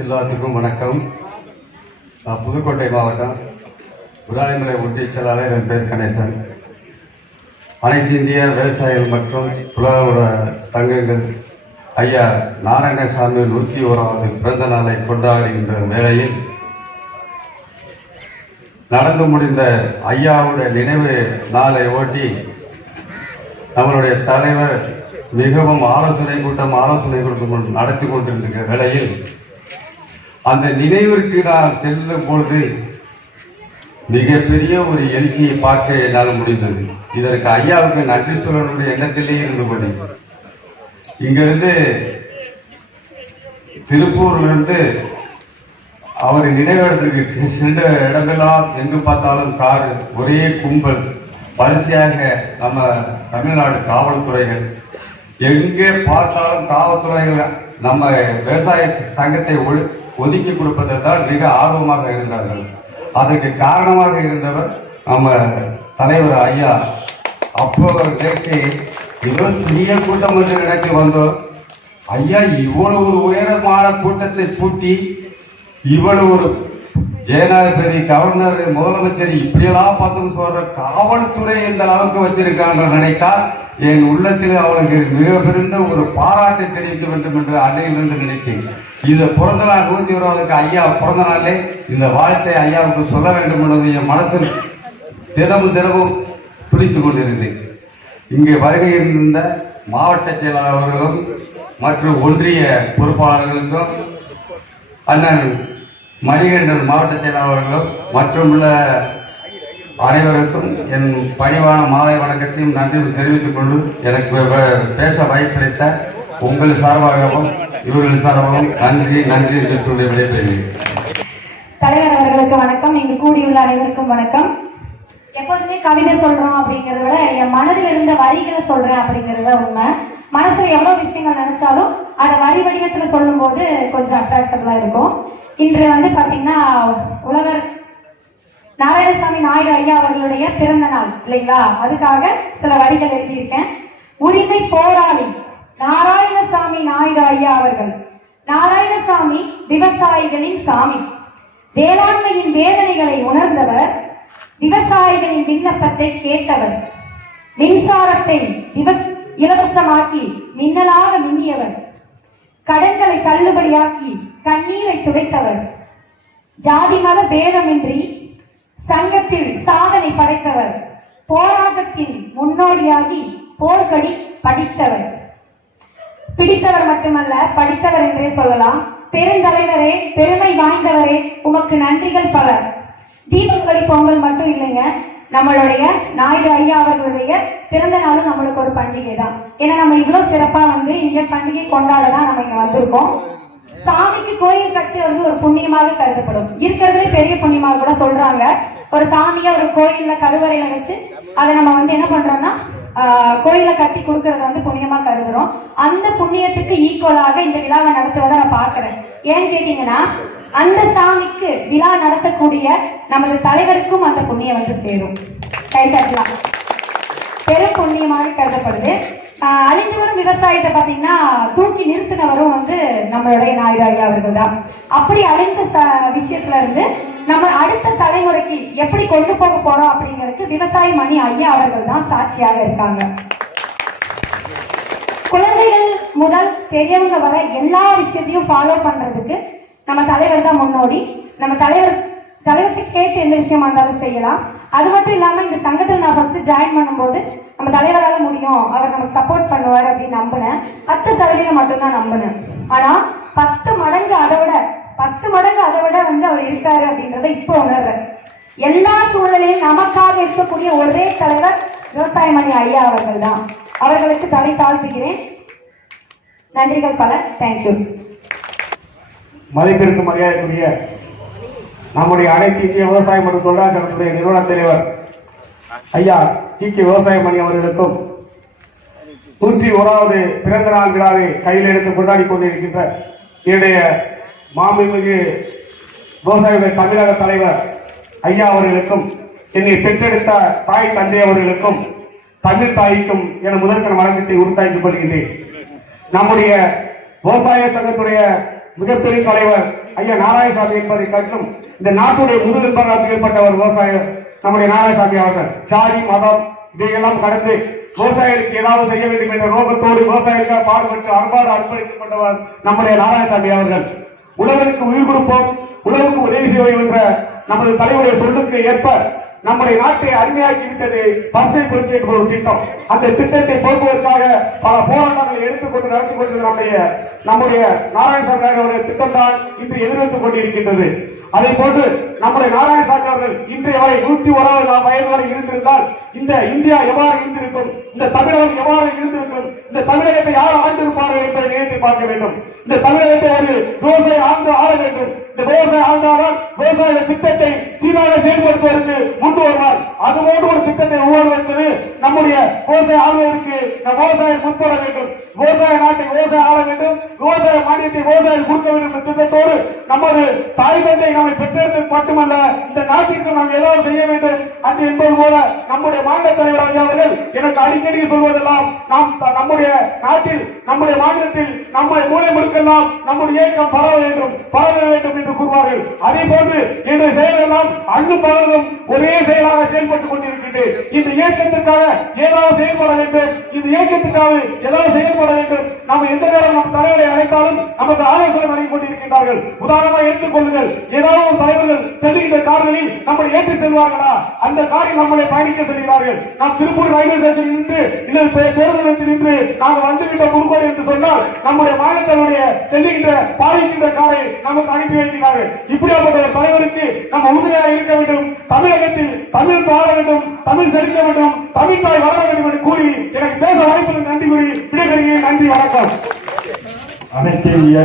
எல்லாத்துக்கும் வணக்கம். நான் புதுக்கோட்டை மாவட்டம் விராலிமலை ஒன்றிய செயலாளர். என் பேர் கணேசன். அனைத்து இந்திய விவசாயிகள் மற்றும் புலவர சங்கங்கள் ஐயா நாராயணசாமி 101வது பிறந்த நாளை கொண்டாடுகின்ற வேளையில் நடந்து முடிந்த ஐயாவுடைய நினைவு நாளை ஓட்டி நம்மளுடைய தலைவர் மிகவும் ஆலோசனை கூட்டம் நடத்தி கொண்டிருக்கிற வேளையில் அந்த நினைவிற்கு நான் செல்லும் பொழுது மிகப்பெரிய ஒரு எழுச்சியை பார்க்க என்னால் முடிந்தது. இதற்கு ஐயாவுக்கு நன்றி சொல்லக்கூடிய எண்ணத்திலேயே இருந்து கொண்டு இங்கிருந்து திருப்பூரிலிருந்து அவர் நினைவிடத்திற்கு சென்ற இடமெல்லாம் எங்கு பார்த்தாலும் கார், ஒரே கும்பல், வரிசையாக நம்ம தமிழ்நாடு காவல்துறைகள் எங்கே பார்த்தாலும் காவல்துறைகள் நம்ம விவசாய சங்கத்தை ஒதுக்கி கொடுப்பதில் மிக ஆர்வமாக இருந்தார்கள். அதற்கு காரணமாக இருந்தவர் நம்ம தலைவர் ஐயா. அப்போ நேற்று இவர் சிறிய கூட்டம் என்று நினைத்து வந்தோம். ஐயா இவ்வளவு ஒரு உயரமான கூட்டத்தை கூட்டி இவ்வளவு ஒரு ஜனாதிபதி, கவர்னர், முதலமைச்சர் இப்படியெல்லாம் பார்த்து சொல்ற காவல்துறை எந்த அளவுக்கு வச்சிருக்காங்க நினைத்தால் என் உள்ளத்தில் அவருக்கு மிக பெருந்த ஒரு பாராட்டை தெரிவிக்க வேண்டும் என்று அன்னையிலிருந்து நினைத்தேன். இந்த பிறந்த நாள் 101க்கு ஐயா பிறந்த நாளே இந்த வாழ்த்தை ஐயாவுக்கு சொல்ல வேண்டும் என்பது என் மனசில் தினமும் பிடித்துக் கொண்டிருந்தேன். இங்கே வருகை இருந்த மாவட்ட செயலாளர்களும் மற்றும் ஒன்றிய பொறுப்பாளர்களுக்கும், அண்ணன் மணிகண்டன் மாவட்ட செயலாளர்களும் மற்றும் உள்ள அனைவருக்கும் என் பணிவான மாலை வணக்கத்தையும் நன்றி தெரிவித்துக் கொண்டு எனக்கு பேச வாய்ப்பளித்த உங்கள் சார்பாகவும் இவர்கள் சார்பாகவும் நன்றி என்று சொல்லி விடைபெறுகிறேன். தலைவர் அவர்களுக்கு வணக்கம். இங்கு கூடியுள்ள அனைவருக்கும் வணக்கம். எப்போதுமே கவிதை சொல்றோம் அப்படிங்கறத விட என் மனதில் இருந்த வரிகளை சொல்றேன் அப்படிங்கறத உண்மை. மனசுல எவ்வளவு விஷயங்கள் நினைச்சாலும் அதை வரி வடிவத்துல சொல்லும் போது கொஞ்சம் அட்ராக்டபிளா இருக்கும். இன்று பாத்தீங்கன்னா உழவர் நாராயணசாமி நாயுடு ஐயா அவர்களுடைய பிறந்த நாள் இல்லைங்களா? அதுக்காக சில வரிகள் எழுதியிருக்கேன். உரிமை போராளி நாராயணசாமி நாயுடு ஐயா அவர்கள். நாராயணசாமி விவசாயிகளின் சாமி. வேளாண்மையின் வேதனைகளை உணர்ந்தவர். விவசாயிகளின் விண்ணப்பத்தை கேட்டவர். மின்சாரத்தை இலவசமாக்கி மின்னலாக மின்னியவர். கடன்களை தள்ளுபடியாக்கி கண்ணீரை துடைத்தவர். ஜாதி மத பேதமின்றி சங்கத்தில் சாதனை படைத்தவர். போராட்டத்தின் முன்னோடியாகி போர்க்கடி படித்தவர். பிடித்தவர் மட்டுமல்ல, படித்தவர் என்றே சொல்லலாம். பெருந்தலைவரே, பெருமை வாய்ந்தவரே, உமக்கு நன்றிகள் பல. தீபாவளி, பொங்கல் மட்டும் இல்லைங்க, நம்மளுடைய நாயுடு ஐயா அவர்களுடைய பிறந்த நாளும் நம்மளுக்கு ஒரு பண்டிகை தான். ஏன்னா நம்ம இவ்வளவு சிறப்பா இங்க பண்டிகை கொண்டாடதான் நம்ம இங்க வந்திருக்கோம். சாமிக்கு கோயில் கட்டுறது ஒரு புண்ணியமாக கருதப்படும். இருக்கிறதுலே பெரிய புண்ணியமாக கூட சொல்றாங்க. ஒரு சாமியை ஒரு கோயில்ல கருவறையில வச்சு அதை நம்ம என்ன பண்றோம்னா கோயில கட்டி கொடுக்கறத புண்ணியமா கருதுறோம். அந்த புண்ணியத்துக்கு ஈக்குவலாக இந்த விழாவை நடத்துவதை நான் பாக்குறேன். ஏன்னு கேட்டீங்கன்னா, அந்த சாமிக்கு விழா நடத்தக்கூடிய நமது தலைவருக்கும் அந்த புண்ணியம் சேரும். கைதட்டலாம். பெரும் புண்ணியமாக கருதப்படுது. அழிந்து வரும் விவசாயத்தை பாத்தீங்கன்னா தூக்கி நிறுத்தினவரும் நம்மளுடைய நாயுடு ஐயா அவர்கள் தான். அப்படி அழிந்த விஷயத்துல இருந்து நம்ம அடுத்த தலைமுறைக்கு எப்படி கொண்டு போக போறோம் அப்படிங்கிறதுக்கு விவசாய மணி ஐயா அவர்கள் தான் சாட்சியாக இருக்காங்க. குழந்தைகள் முதல் பெரியவங்க வரை எல்லா விஷயத்தையும் ஃபாலோ பண்றதுக்கு நம்ம தலைவர் தான் முன்னோடி. நம்ம தலைவருக்கு கேட்டு எந்த விஷயமா இருந்தாலும் செய்யலாம். அது மட்டும் இல்லாம இந்த சங்கத்தில் நான் ஃபர்ஸ்ட் ஜாயின் பண்ணும்போது நம்ம தலைவரால முடியும், அவர் நமக்கு சப்போர்ட் பண்ணுவார் அப்படின்னு நம்பினேன். 10% மட்டும்தான் நம்பினேன். ஆனா 10 மடங்கு அதை விட அவர் இருக்காரு அப்படின்றத இப்போ உணர்றேன். எல்லா சூழலையும் நமக்காக இருக்கக்கூடிய ஒரே தலைவர் விவசாய மணி ஐயா அவர்கள் தான். அவர்களுக்கு தலை தாழ்த்துகிறேன். நன்றிகள் பல. தேங்க்யூ. மதிப்பிற்கு மரியாதைக்குரிய நம்முடைய அனைத்து இந்திய விவசாய மற்றும் தொழிலாளர்களுடைய நிறுவன தலைவர் ஐயா டி.கே. விவசாய மணி அவர்களுக்கும் 101வது பிறந்த நாள் விழாவை கையில் எடுத்து கொண்டாடி கொண்டிருக்கின்ற என்னுடைய மாண்புமிகு விவசாயிகளுடைய தமிழக தலைவர் ஐயா அவர்களுக்கும், என்னை பெற்றெடுத்த தாய் தந்தை அவர்களுக்கும், தமிழ் தாய்க்கும் என முதற்கன வணக்கத்தை உறுத்தாக்கிக் கொள்கின்றேன். நம்முடைய விவசாய சங்கத்துடைய மிகப்பெரிய தலைவர் ஐயா நாராயணசாமி என்பதை கட்டும் இந்த நாட்டுடைய முதுகெலும்பாக ஏற்பட்டவர் விவசாயர் நம்முடைய நாராயணசாமி அவர்கள். ஜாதி மதம் இதையெல்லாம் கடந்து விவசாயிகளுக்கு ஏதாவது செய்ய வேண்டும் என்ற நோக்கத்தோடு விவசாயிகளுக்காக பாடுபட்டு அன்பாடு அர்ப்பணிக்கப்பட்டவர் நம்முடைய நாராயணசாமி அவர்கள். உலகிற்கு உயிர் கொடுப்போம், உலகுக்கு உதவி செய்வோம் என்ற நமது தலைவருடைய சொல்லுக்கு ஏற்ப நம்முடைய நாட்டை அருமையாக்கி விட்டது பசுமை புரட்சி என்ற ஒரு திட்டம். அந்த திட்டத்தை போக்குவதற்காக பல போராட்டங்களை எடுத்துக்கொண்டு நடத்தி கொண்டது நம்முடைய நாராயணசாமி அவருடைய திட்டம் தான் இன்று எதிர்த்துக் கொண்டிருக்கின்றது. அதே போன்று நம்முடைய நாராயணசாமி அவர்கள் இன்றைய வரை 101 வயது வரை இருந்திருந்தால் இந்த இந்தியா எவ்வாறு இருந்திருக்கும், இந்த தமிழகம் எவ்வாறு இருந்திருக்கும், இந்த தமிழகத்தை யார் ஆண்டிருப்பார்கள் என்பதை நினைத்து பார்க்க வேண்டும். இந்த தமிழகத்தை ஒரு விவசாய ஆள வேண்டும். இந்த விவசாய ஆண்டால் விவசாய திட்டத்தை சீராக செயல்படுத்துவதற்கு முன் வருவார். அதுபோன்று ஒரு திட்டத்தை உருவாக்குவது நம்முடைய விவசாய ஆளுநருக்கு விவசாயம் முற்பட வேண்டும். விவசாய நாட்டை விவசாயம் ஆள வேண்டும், விவசாய மானியத்தை விவசாயம் கொடுக்க வேண்டும் என்ற திட்டத்தோடு நமது தாய் தந்தை நம்மை பெற்றெடுத்தது மட்டுமல்ல, இந்த நாட்டிற்கு நாம் ஏதாவது செய்ய வேண்டும் அது என்பது போல நம்முடைய மாநில தலைவர் அவர்கள் எனக்கு அடிக்கடி சொல்வதெல்லாம் நாம் நம்முடைய நாட்டில் நம்முடைய மாநிலத்தில் நம்முடைய மூலை முழுக்கெல்லாம் நம்முடைய இயக்கம் பரவ வேண்டும் என்று கூறுவார்கள். அதே போன்று இன்றைய செயலெல்லாம் அண்ணு பலரும் ஒரே செயலாக செயல்பட்டுக் கொண்டிருக்கின்றது. இந்த இயக்கத்திற்காக ஏதாவது செயல்பட வேண்டும், இந்த இயக்கத்திற்காக ஏதாவது செயல்பட வேண்டும். நாம் எந்த நேரம் நம் தலைவரை அழைத்தாலும் நமக்கு ஆலோசனை வழங்கிக் கொண்டிருக்கின்றார்கள். உதாரணமாக எடுத்துக் கொள்ளுங்கள், ஏதாவது ஒரு தலைவர்கள் செல்லுகின்ற கார்களில் நம்மை ஏற்றி செல்வார்களா? அந்த காரில் நம்மளை பயணிக்க செல்கிறார்கள். நாம் திருப்பூர் ரயில்வே ஸ்டேஷன் நின்று இல்லை பேருந்து நிலையத்தில் நின்று நாங்கள் வந்துவிட்ட புதுக்கோட்டை என்று சொன்னால் நம்முடைய மாநிலத்தினுடைய செல்லுகின்ற பாதிக்கின்ற காரை நமக்கு அனுப்பி வைக்கிறார்கள். இப்படியாப்பட்ட ஒரு தலைவருக்கு நம்ம உறுதியாக இருக்க வேண்டும். தமிழகத்தில் தமிழ் வாழ வேண்டும், தமிழ் செழிக்க வேண்டும், தமிழ் தாய் வளர வேண்டும் என்று கூறி எனக்கு பேச வாய்ப்புக்கு நன்றி கூறி விடைபெறுகிறேன். நன்றி, வணக்கம். அனைத்து இந்திய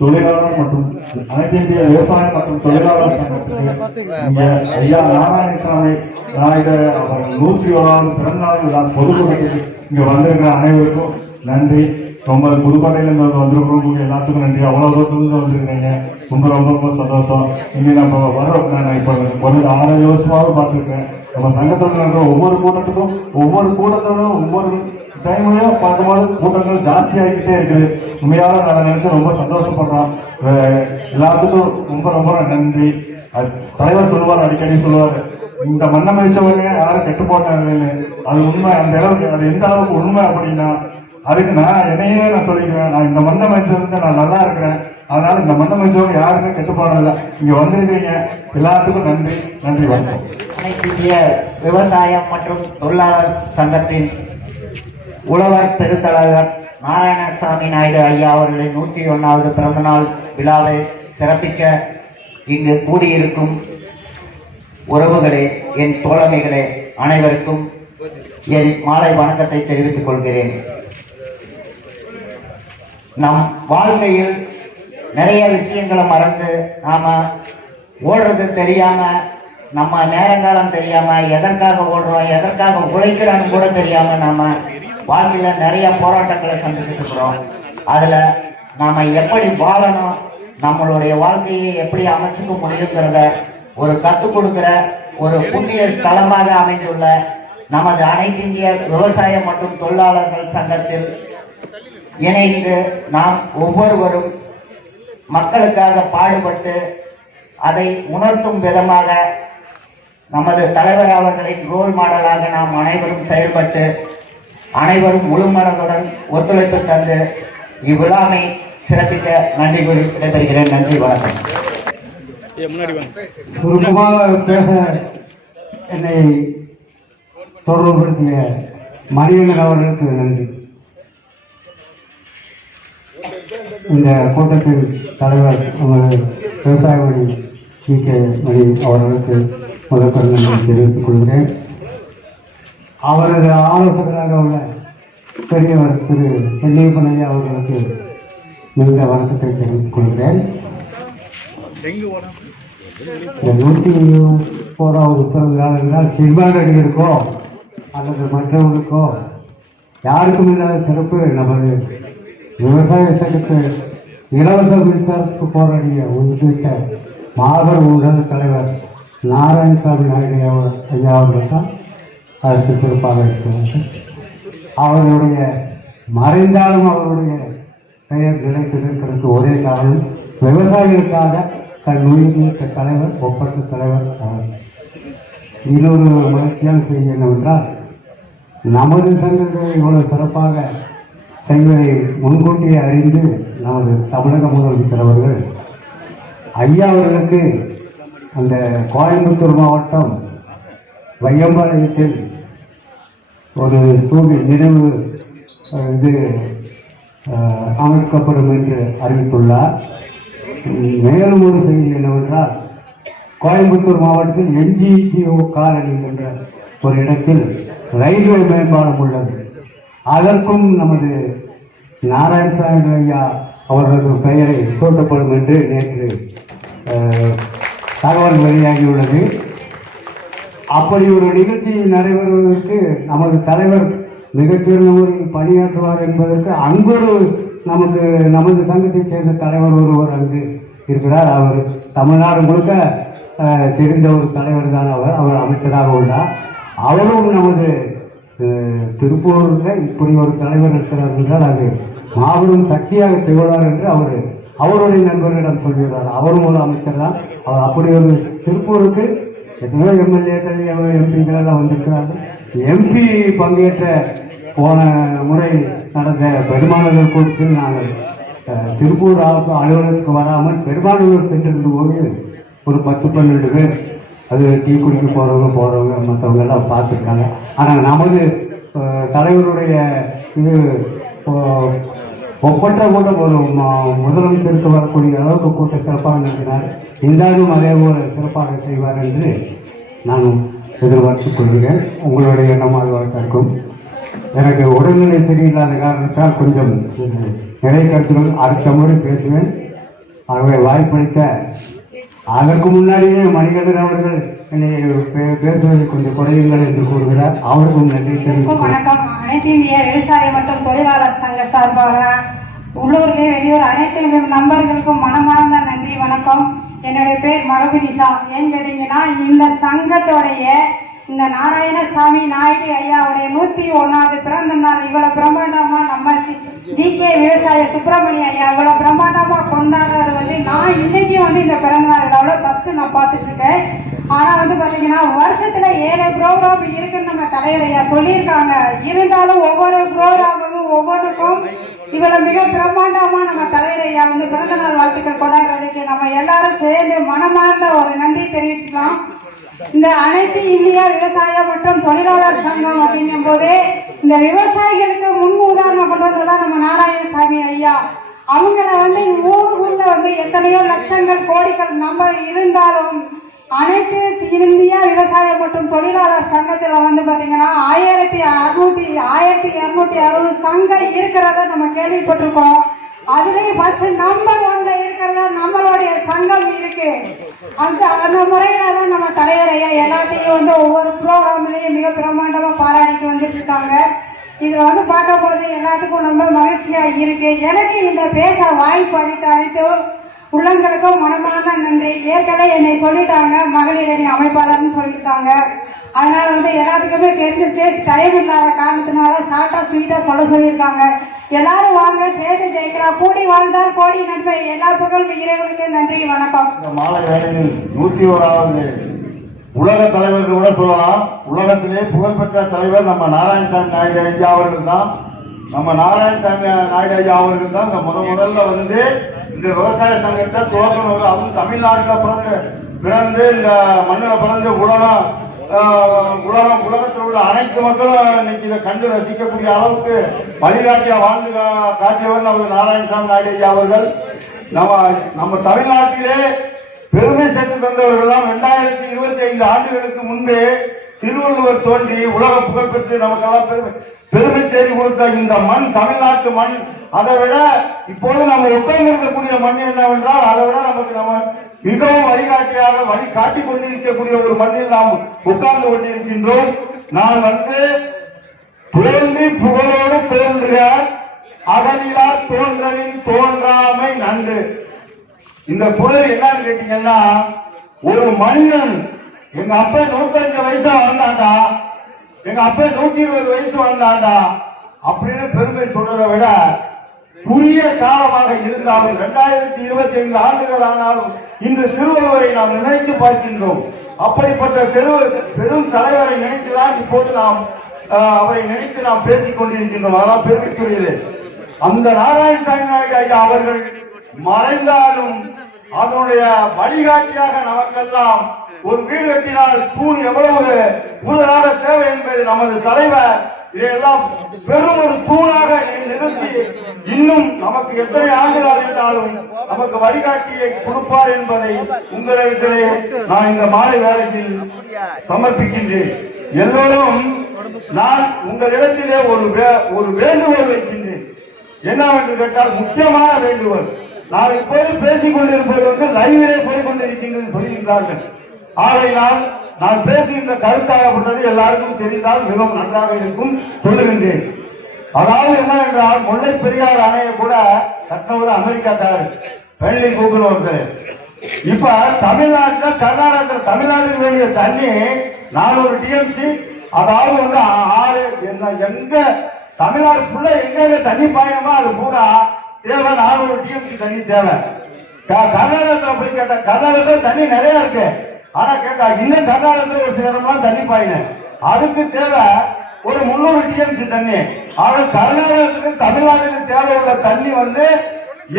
தொழிலாளர் மற்றும் அனைத்து இந்திய விவசாயம் மற்றும் தொழிலாளர் சங்கத்துக்கு ஐயா நாராயணசாமி நாயுடு அவர்கள் 101வது பிறந்தநாள் விழா பொதுக்கூட்டத்தில் இங்க வந்திருக்கிற அனைவருக்கும் நன்றி. ரொம்ப புதுக்கோட்டையிலிருந்து வந்திருக்கிறவங்க எல்லாத்துக்கும் நன்றி. அவ்வளவு தூரத்துல வந்திருக்கிறீங்க, ரொம்ப ரொம்ப ரொம்ப சந்தோஷம். இங்க நம்ம நான் இப்ப ஒரு 6 வருஷமாவது பார்த்துருக்கேன். நம்ம சங்கத்தில் நடக்கிற ஒவ்வொரு கூட்டத்தோடும் ஒவ்வொரு டைம்லயும் பார்க்கும்போது கூட்டங்கள் ஜாஸ்தி ஆகிக்கிட்டே இருக்குது. உண்மையால நான் நினைச்சு ரொம்ப சந்தோஷப்படுறோம். எல்லாத்துக்கும் ரொம்ப ரொம்ப நன்றி. தலைவர் சொல்லுவார், அடிக்கடி சொல்லுவார், இந்த மண்ணை மதிச்சவங்க யாரும் கெட்டு போட்டாங்கன்னு. அது உண்மை. அந்த அளவுக்கு அது எந்த அளவுக்கு உண்மை அப்படின்னா அதுக்கு என்னையே நான் சொல்லிக்கிறேன். நான் இந்த மண்ணை மதிச்சதுக்கு நான் நல்லா இருக்கிறேன். அதனால இந்த மண்ணை மதிச்சவங்க யாருமே கெட்டு போனதில்லை. இங்க வந்திருக்கீங்க எல்லாத்துக்கும் நன்றி. நன்றி, வணக்கம். அனைத்து இந்திய விவசாயம் மற்றும் தொழிலாளர் சங்கத்தின் உழவர் பெருந்தலைவர் நாராயணசாமி நாயுடு ஐயா அவர்களின் 101வது பிறந்தநாள் விழாவை சிறப்பிக்க இங்கு கூடியிருக்கும் உறவுகளே, என் தோழமைகளே அனைவருக்கும் என் மாலை வணக்கத்தை தெரிவித்துக் கொள்கிறேன். நம் வாழ்க்கையில் நிறைய விஷயங்களை மறந்து நாம ஓடுறது தெரியாம, நம்ம நேரங்காலம் தெரியாம, எதற்காக ஓடுறோம், எதற்காக உழைக்கிறோன்னு கூட தெரியாம நாம வாழ்க்கையில நிறைய போராட்டங்களை சந்திச்சுட்டு இருக்கிறோம். அதுல நாம எப்படி வாழணும், நம்மளுடைய வாழ்க்கையை எப்படி அமைச்சுக்க முடியுங்கிறத ஒரு கற்றுக் கொடுக்கிற ஒரு புண்ணிய ஸ்தலமாக அமைந்துள்ள நமது அனைத்து இந்திய விவசாயம் மற்றும் தொழிலாளர்கள் சங்கத்தில் இணைந்து நாம் ஒவ்வொருவரும் மக்களுக்காக பாடுபட்டு அதை உணர்த்தும் விதமாக நமது தலைவர் அவர்களின் ரோல் மாடலாக நாம் அனைவரும் செயல்பட்டு அனைவரும் முழுமனதுடன் ஒத்துழைப்பு தந்து இவ்விழாவை சிறப்பிக்க நன்றி கூறி விடைபெறுகிறேன். நன்றி, வணக்கம். சுருக்கமாக பேச என்னை தொடர்புபடுத்திய மணியன் அவர்களுக்கு நன்றி. இந்த கூட்டத்தின் தலைவர் விவசாய மணி சி.கே. மணி அவர்களுக்கு முதற்கொண்டு நன்றி தெரிவித்துக் கொள்கிறேன். அவரது ஆலோசகராக உள்ள பெரியவர் திரு செல்லியப்பன் ஐயா அவர்களுக்கு மிகுந்த வணக்கத்தை தெரிவித்துக் கொள்கிறேன். இந்த 101வது பிறந்த நாள் என்றால் சினிமா நடிகருக்கோ அல்லது மற்றவர்களுக்கோ யாருக்கும் இல்லாத சிறப்பு நமது விவசாய சங்கத்து இலவச மின்சாரத்துக்கு போராடிய உள்கிட்ட மாபெரும் உடல் தலைவர் நாராயணசாமி நாயுடு ஐயா அவர்கள் தான் அதற்கு சிறப்பாக இருக்கிறார்கள். அவருடைய மறைந்தாலும் அவருடைய பெயர் நிலைத்திருக்கிறதுக்கு ஒரே காரணம் விவசாயிகளுக்காக தன் உயிரிழந்த தலைவர், ஒப்பற்ற தலைவர் அவர். இன்னொரு மகிழ்ச்சியான செய்தி என்னவென்றால், நமது சங்கங்களை இவ்வளவு சிறப்பாக செய்வதை முன்கூட்டியே அறிந்து நமது தமிழக முதலமைச்சர் அவர்கள் ஐயா அவர்களுக்கு அந்த கோயம்புத்தூர் மாவட்டம் வையம்பாளையத்தில் ஒரு நினைவு இது அமைக்கப்படும் என்று அறிவித்துள்ளார். மேலும் ஒரு செய்தி என்னவென்றால், கோயம்புத்தூர் மாவட்டத்தில் NGO காலனி என்ற ஒரு இடத்தில் ரயில்வே மேம்பாலம் உள்ளது. அதற்கும் நமது நாராயணசாமி ஐயா அவர்களது பெயரை சூட்டப்படும் என்று நேற்று தகவல் வெளியாகியுள்ளது. அப்படி ஒரு நிகழ்ச்சி நடைபெறுவதற்கு நமது தலைவர் மிகச்சிறந்த முறையில் பணியாற்றுவார் என்பதற்கு அங்கொரு நமது சங்கத்தைச் சேர்ந்த தலைவர் ஒருவர் அங்கு இருக்கிறார். அவர் தமிழ்நாடு முழுக்க தெரிந்த ஒரு தலைவர் தான். அவர் அமைச்சராக உள்ளார். அவரும் நமது திருப்பூரில் இப்படி ஒரு தலைவர் இருக்கிறார் என்றால் அது மாபெரும் சக்தியாக திகழ்வார் என்று அவருடைய நண்பர்களிடம் சொல்கிறார். அவரும் ஒரு அமைச்சர் தான். அவர் அப்படி ஒரு திருப்பூருக்கு எத்தனையோ எம்எல்ஏக்கள் எம்பிக்கள் எல்லாம் வந்திருக்கிறார்கள். எம்பி பங்கேற்ற போன முறை நடந்த பெருமானூர் கூட்டத்தில் நாங்கள் திருப்பூர் அலுவலகத்துக்கு வராமல் பெருமானூர் சென்றிருந்த போது ஒரு 10-12 பேர் அது டீ குடிக்க போகிறவங்க மற்றவங்க எல்லாம் பார்த்துருக்காங்க. ஆனால் நமது தலைவருடைய இது ஒப்பற்ற கூட்டம் ஒரு முதலமைச்சருக்கு வரக்கூடிய அளவுக்கு கூட்டம் சிறப்பாக நடத்தினார். இந்தாலும் அதே போல சிறப்பாக செய்வார் என்று நானும் எதிர்பார்த்துக் கொள்கிறேன். உங்களுடைய எண்ணம் அதுவாக இருக்கும். எனக்கு உடல்நிலை சரியில்லாத காரணத்தால் கொஞ்சம் நிறைய கருத்துக்கள் அடுத்த முறை பேசுவேன். ஆகவே வாய்ப்பளித்த அதற்கு முன்னாடியே மணிகண்டன் அவர்கள் என்னை பேசுவதை கொஞ்சம் குறையுங்கள் என்று கூறுகிறார். அவருக்கும் நன்றி தெரிவிக்கும். வணக்கம். அனைத்து இந்திய விவசாய மற்றும் தொழிலாளர் சங்க சார்பாக உள்ளூர்ல வெளியூர் அனைத்து நண்பர்களுக்கும் மனமார்ந்த நன்றி, வணக்கம். என்னுடைய பேர் மரபுனிஷா. ஏன்னு கேட்டீங்கன்னா, இந்த சங்கத்தோடைய இந்த நாராயணசாமி நாயுடு ஐயாவுடைய 101வது பிறந்த நாள் இவ்வளவு பிரம்மாண்டமா நம்ம GK விவசாய சுப்பிரமணிய ஐயா இவ்வளவு பிரம்மாண்டமா கொண்டாடுறது நான் இன்னைக்கு இந்த பிறந்த நாள் இதோட ஃபர்ஸ்ட் நான் பார்த்துட்டு இருக்கேன். ஆனா பாத்தீங்கன்னா வருஷத்துல 7 ப்ரோக்ராம் இருக்குன்னு நம்ம தலைவர் ஐயா சொல்லியிருக்காங்க. இருந்தாலும் ஒவ்வொரு ப்ரோக்ராமும் ஒவ்வொன்றுக்கும் இவ்வளவு மிக பிரம்மாண்டமா நம்ம தலைவர் ஐயா பிறந்த நாள் வாழ்த்துக்கள் கொண்டாடுறதுக்கு நம்ம எல்லாரும் சேர்ந்து மனமார்ந்த ஒரு நன்றி தெரிவிச்சுக்கலாம். இந்த அனைத்து இந்திய விவசாய மற்றும் தொழிலாளர் சங்கம் அப்படிங்கும் போது இந்த விவசாயிகளுக்கு முன் உதாரணம் கொண்டு வந்ததான் நம்ம நாராயணசாமி ஐயா. அவங்கள ஊர்ல எத்தனையோ லட்சங்கள் கோடிகள் நம்பர் இருந்தாலும் அனைத்து இந்திய விவசாய மற்றும் தொழிலாளர் சங்கத்துல பாத்தீங்கன்னா 1260 சங்கம் இருக்கிறத நம்ம கேள்விப்பட்டிருக்கோம். அதுலயும் ஃபர்ஸ்ட் நம்பர் 1ல இருக்கிறதா நம்மளுடைய சங்கம் இருக்கு. அந்த முறையில தான் நம்ம தலைவர் ஐயா எல்லாத்தையும் ஒவ்வொரு ப்ரோக்ராம்லயும் மிக பிரம்மாண்டமா பாராட்டிட்டு வந்துட்டு இருக்காங்க. இதுல பார்க்கும் போது எல்லாத்துக்கும் ரொம்ப மகிழ்ச்சியா இருக்கு. எனக்கு இந்த பேச வாய்ப்பு அளித்த அனைத்து உள்ளங்களுக்கும் மனமார்ந்த நன்றி. ஏற்கனவே என்னை சொல்லிட்டாங்க மகளிர் அணி அமைப்பாளர்னு சொல்லியிருக்காங்க. அதனால எல்லாத்துக்குமே தெரிஞ்சிச்சு. டைம் இல்லாத காரணத்தினால ஷார்ட்டா ஸ்வீட்டா சொல்லியிருக்காங்க. எல்லாரும் வாங்க, சேர்ந்து ஜெயிக்கலாம். கூடி வாழ்ந்தால் கோடி நன்மை. எல்லா புகழும் இறைவனுக்கு நன்றி, வணக்கம். மாலை வேளையில் 101வது உலக தலைவர் கூட சொல்லலாம். உலகத்திலே புகழ்பெற்ற தலைவர் நம்ம நாராயணசாமி நாயுடு ஐயா அவர்கள் தான். நம்ம நாராயணசாமி நாயுடு ஐயா அவர்கள் தான் முதல்ல இந்த விவசாய சங்கத்தை துவக்கணும். அதுவும் தமிழ்நாட்டில் பிறந்து இந்த மண்ணில் பிறந்து உலகத்தில் உள்ள அனைத்து மக்களும் இன்னைக்கு இதை கண்டு ரசிக்கக்கூடிய அளவுக்கு வழிகாட்டியா வாழ்ந்து காட்டியவர் நமது நாராயணசாமி நாயுடு ஐயா அவர்கள். நம்ம தமிழ்நாட்டிலே பெருமை சேர்த்து தந்தவர்கள் தான். 2025 ஆண்டுகளுக்கு முன்பே திருவள்ளுவர் தோன்றி உலக புகழ் பெற்று நமக்கெல்லாம் பெருமை தேடி கொடுத்த இந்த மண், தமிழ்நாட்டு மண். அதை விட இப்போது நம்ம உட்கார்ந்து இருக்கக்கூடிய மண் என்னவென்றால் அதை விட நம்ம மிகவும் வழிகாட்டியாக வழி காட்டிக் கொண்டிருக்கக்கூடிய ஒரு மண்ணில் நாம் உட்கார்ந்து கொண்டிருக்கின்றோம். நான் தோன்றி புகழோடு தோன்றுக அகலிலா தோன்றலின் தோன்றாமை நன்று. இந்த புகழ் என்னன்னு கேட்டீங்கன்னா, ஒரு மனிதன் எங்க அப்பா 105 வயசா வந்தாண்டா, எங்க அப்பா 120 வயசு வந்தாண்டா அப்படின்னு பெருமை சொல்றதை விட குறுகிய காலமாக இருந்தாலும் 2025 ஆண்டுகள் ஆனாலும் இன்று திருவள்ளுவரை நாம் நினைத்து பார்க்கின்றோம். அப்படிப்பட்ட பெரும் தலைவரை நினைத்துதான் இப்போது நாம் அவரை நினைத்து நாம் பேசிக் கொண்டிருக்கின்றோம். ஆனால் பெருமைக்குரியது அந்த நாராயணசாமி நாயக் ஐயா அவர்கள் மறைந்தாலும் அதனுடைய வழிகாட்டியாக நமக்கெல்லாம் ஒரு வீடு கட்டினால் தூண் எவ்வளவு கூடுதலாக தேவை என்பது நமது தலைவர் இதையெல்லாம் பெரும் ஒரு தூணாக நிறுத்தி இன்னும் நமக்கு எத்தனை ஆண்டுகள் இருந்தாலும் நமக்கு வழிகாட்டியை கொடுப்பார் என்பதை உங்களிடத்திலே நான் இந்த மாலை வேளையில் சமர்ப்பிக்கின்றேன். எல்லோரும் நான் உங்களிடத்திலே ஒரு வேண்டுகோள் வைக்கின்றேன். என்னவென்று கேட்டால் முக்கியமான வேண்டுகோள். நான் இப்போது பேசிக் கொண்டிருப்பது லைவிலே போய் கொண்டிருக்கின்றது சொல்கின்றார்கள். ஆகையினால் நான் பேசுகின்ற கருத்தாகப்பட்டது எல்லாருக்கும் தெரிந்தால் மிகவும் நன்றாக இருக்கும் சொல்லுகின்றேன். அதாவது என்னவென்றால் முல்லை பெரியார் அணையை கூட கட்டினவர் அமெரிக்காக்காரர் வெள்ளி கூகுள் ஒருத்தர். இப்ப தமிழ்நாட்டில் கர்நாடகத்தில் தமிழ்நாட்டுக்கு வேண்டிய தண்ணி 400 TMC, அதாவது 6 எங்க தமிழ்நாடு ஃபுல்லா எங்க தண்ணி பாயணுமோ அது பூரா தேவை 400 TMC தண்ணி தேவை. கர்நாடகத்தில் போய் கேட்டா கர்நாடகத்தில் தண்ணி நிறைய இருக்கு. ஆனா கேட்டா இன்னும் கர்நாடகத்தில் ஒரு சில இடம்லாம் தண்ணி பாயின அதுக்கு தேவை ஒரு 300 TMC தண்ணி. ஆனா கர்நாடகத்துக்கு தமிழ்நாட்டுக்கு தேவை உள்ள தண்ணி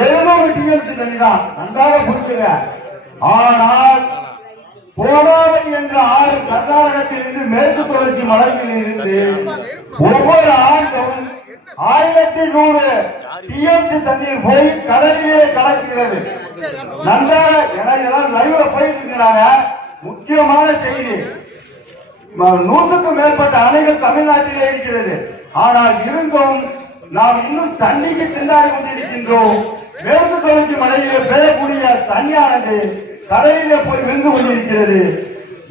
700 TMC தண்ணி தான். நன்றாக புரிஞ்சுங்க. ஆனால் கோதாவரி என்ற ஆறு கர்நாடகத்தில் இருந்து மேற்கு தொடர்ச்சி மலையில் இருந்து ஒவ்வொரு ஆண்டும் 1100 TMC தண்ணீர் போய் கடலிலே கலக்கிறது. நன்றாக எல்லாம் லைவ்ல போயிட்டு இருக்கிறாங்க. முக்கியமான செய்தி, 100க்கும் மேற்பட்ட அணைகள் தமிழ்நாட்டிலே இருக்கிறது. ஆனால் இருந்தும் நாம் இன்னும் தண்ணிக்கு திண்டாடி கொண்டிருக்கின்றோம். மேற்கு தொடர்ச்சி மலையிலே பெய்யக்கூடிய தண்ணியானது கரையிலே போய் விழுந்து கொண்டிருக்கிறது.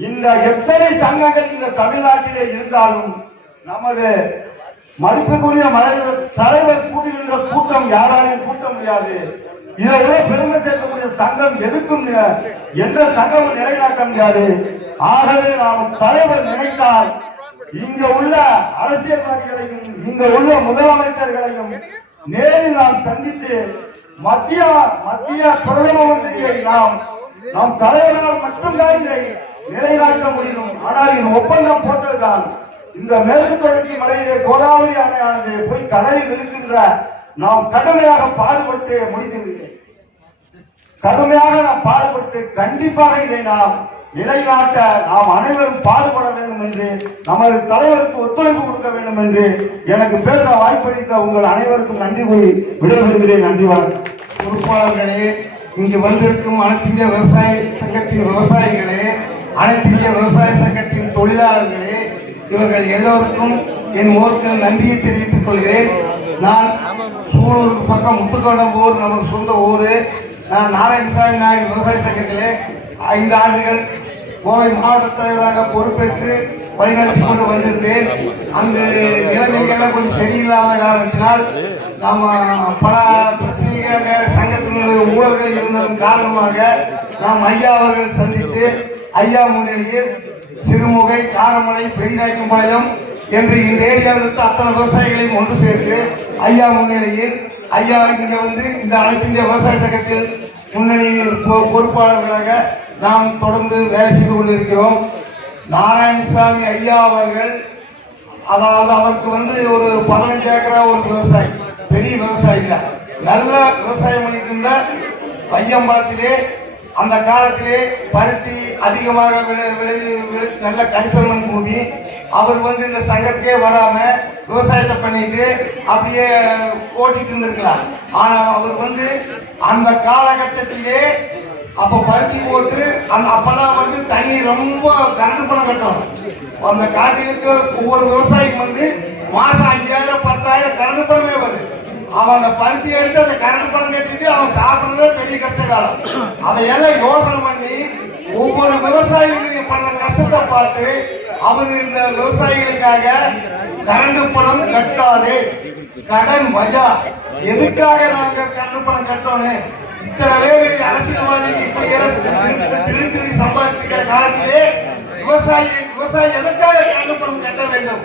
இந்த எத்தனை சங்கங்கள் இந்த தமிழ்நாட்டிலே இருந்தாலும் நமது மதிப்புக்குரிய தலைவர் கூடுகின்ற கூட்டம் யாராலையும் கூட்ட முடியாது. இதை விட பெருமை சேர்க்கக்கூடிய சங்கம் எதுக்கும் எந்த சங்கமும் நிலைநாட்ட முடியாது. ஆகவே நாம் தலைவர் நினைத்தால் இங்க உள்ள அரசியல்வாதிகளையும் இங்க உள்ள முதலமைச்சர்களையும் நேரில் நாம் சந்தித்து மத்திய பிரதம மந்திரியை நாம் தலைவர்களால் மட்டும்தான் இதை நிலைநாட்ட முடியும். ஆனால் இது ஒப்பந்தம் போட்டதுதான். இந்த மேற்கு தொடர்ச்சி மலையிலே கோதாவரி அணையானது போய் கடலில் இருக்கின்ற நாம் கடுமையாக பாடுபட்டு முடித்துவிட்டேன். கடுமையாக நாம் பாடுபட்டு கண்டிப்பாக இதை நாம் நிலைநாட்ட நாம் அனைவரும் பாடுபட வேண்டும் என்று நமது தலைவருக்கு ஒத்துழைப்பு கொடுக்க வேண்டும் என்று எனக்கு பேச வாய்ப்பளித்த உங்கள் அனைவருக்கும் நன்றி கூறி விடைபெறுகிறேன். நன்றி. பொறுப்பாளர்களே, இங்கு வந்திருக்கும் அனைத்து இந்திய விவசாய சங்கத்தின் விவசாயிகளே, அனைத்து இந்திய விவசாய சங்கத்தின் தொழிலாளர்களே, இவர்கள் எல்லோருக்கும் என் ஊருக்கு நன்றியை தெரிவித்துக் கொள்கிறேன். நான் சூலூருக்கு பக்கம் முத்துக்கோடம்பூர் நமது சொந்த ஊரு. நான் நாராயணசாமி நாயக் விவசாய சங்கத்திலே 5 ஆண்டுகள் கோவை மாவட்ட தலைவராக பொறுப்பேற்று வழிநடத்தி கொண்டு வந்திருந்தேன். அந்த நிலைமைகள்லாம் கொஞ்சம் சரியில்லாத காரணத்தினால் நாம் பல பிரச்சனைகள் சங்கத்தினுடைய ஊழல்கள் இருந்ததன் காரணமாக நாம் ஐயா அவர்கள் சந்தித்து ஐயா முன்னிலையில் சிறுமுகை, காரமலை, பெரியநாயக்கம்பாளையம் என்று இந்த ஏரியாவில் இருந்த அத்தனை விவசாயிகளையும் ஒன்று சேர்த்து ஐயா முன்னிலையில் ஐயா இங்க இந்த அனைத்து இந்திய விவசாய சங்கத்தில் முன்னணியில் பொறுப்பாளர்களாக நாம் தொடர்ந்து வேலை செய்து கொண்டிருக்கிறோம். நாராயணசாமி ஐயா அவர்கள், அதாவது அவருக்கு ஒரு 15 ஏக்கரா ஒரு விவசாயி, பெரிய விவசாயி இல்ல, நல்ல விவசாயம் பண்ணிட்டு இருந்த பையம்பாத்திலே அந்த காலத்திலே பருத்தி அதிகமாக நல்ல கரிசல் பூமி. அவர் இந்த சங்கத்துக்கே வராம விவசாயத்தை பண்ணிட்டு அப்படியே ஓட்டிட்டு இருந்திருக்கலாம். ஆனா அவர் அந்த காலகட்டத்திலே அப்ப பருத்தி போட்டு அப்பெல்லாம் தண்ணி ரொம்ப கரண்ட் பணம் கட்டும். அந்த காட்டிலுக்கு ஒவ்வொரு விவசாயிக்கு மாசம் 5000 10,000 கரண்ட் பணமே வருது. அவன் அந்த பருத்தி எடுத்து அந்த கரண்ட் பணம் கட்டிட்டு அவன் சாப்பிடுறதே பெரிய கஷ்ட காலம். அதையெல்லாம் யோசனை பண்ணி ஒவ்வொரு விவசாயிகளையும் பண்ண கஷ்டத்தை பார்த்து அவர் இந்த விவசாயிகளுக்காக கரண்ட் பணம் கட்டாது, கடன் வஜா, எதுக்காக நாங்க கரண்ட் பணம் கட்டணும், இத்தனை பேர் அரசியல்வாதி இப்படி திருச்சி சம்பாதிக்கிற காலத்திலே விவசாய விவசாயி எதற்காக கரண்ட் பணம் கட்ட வேண்டும்,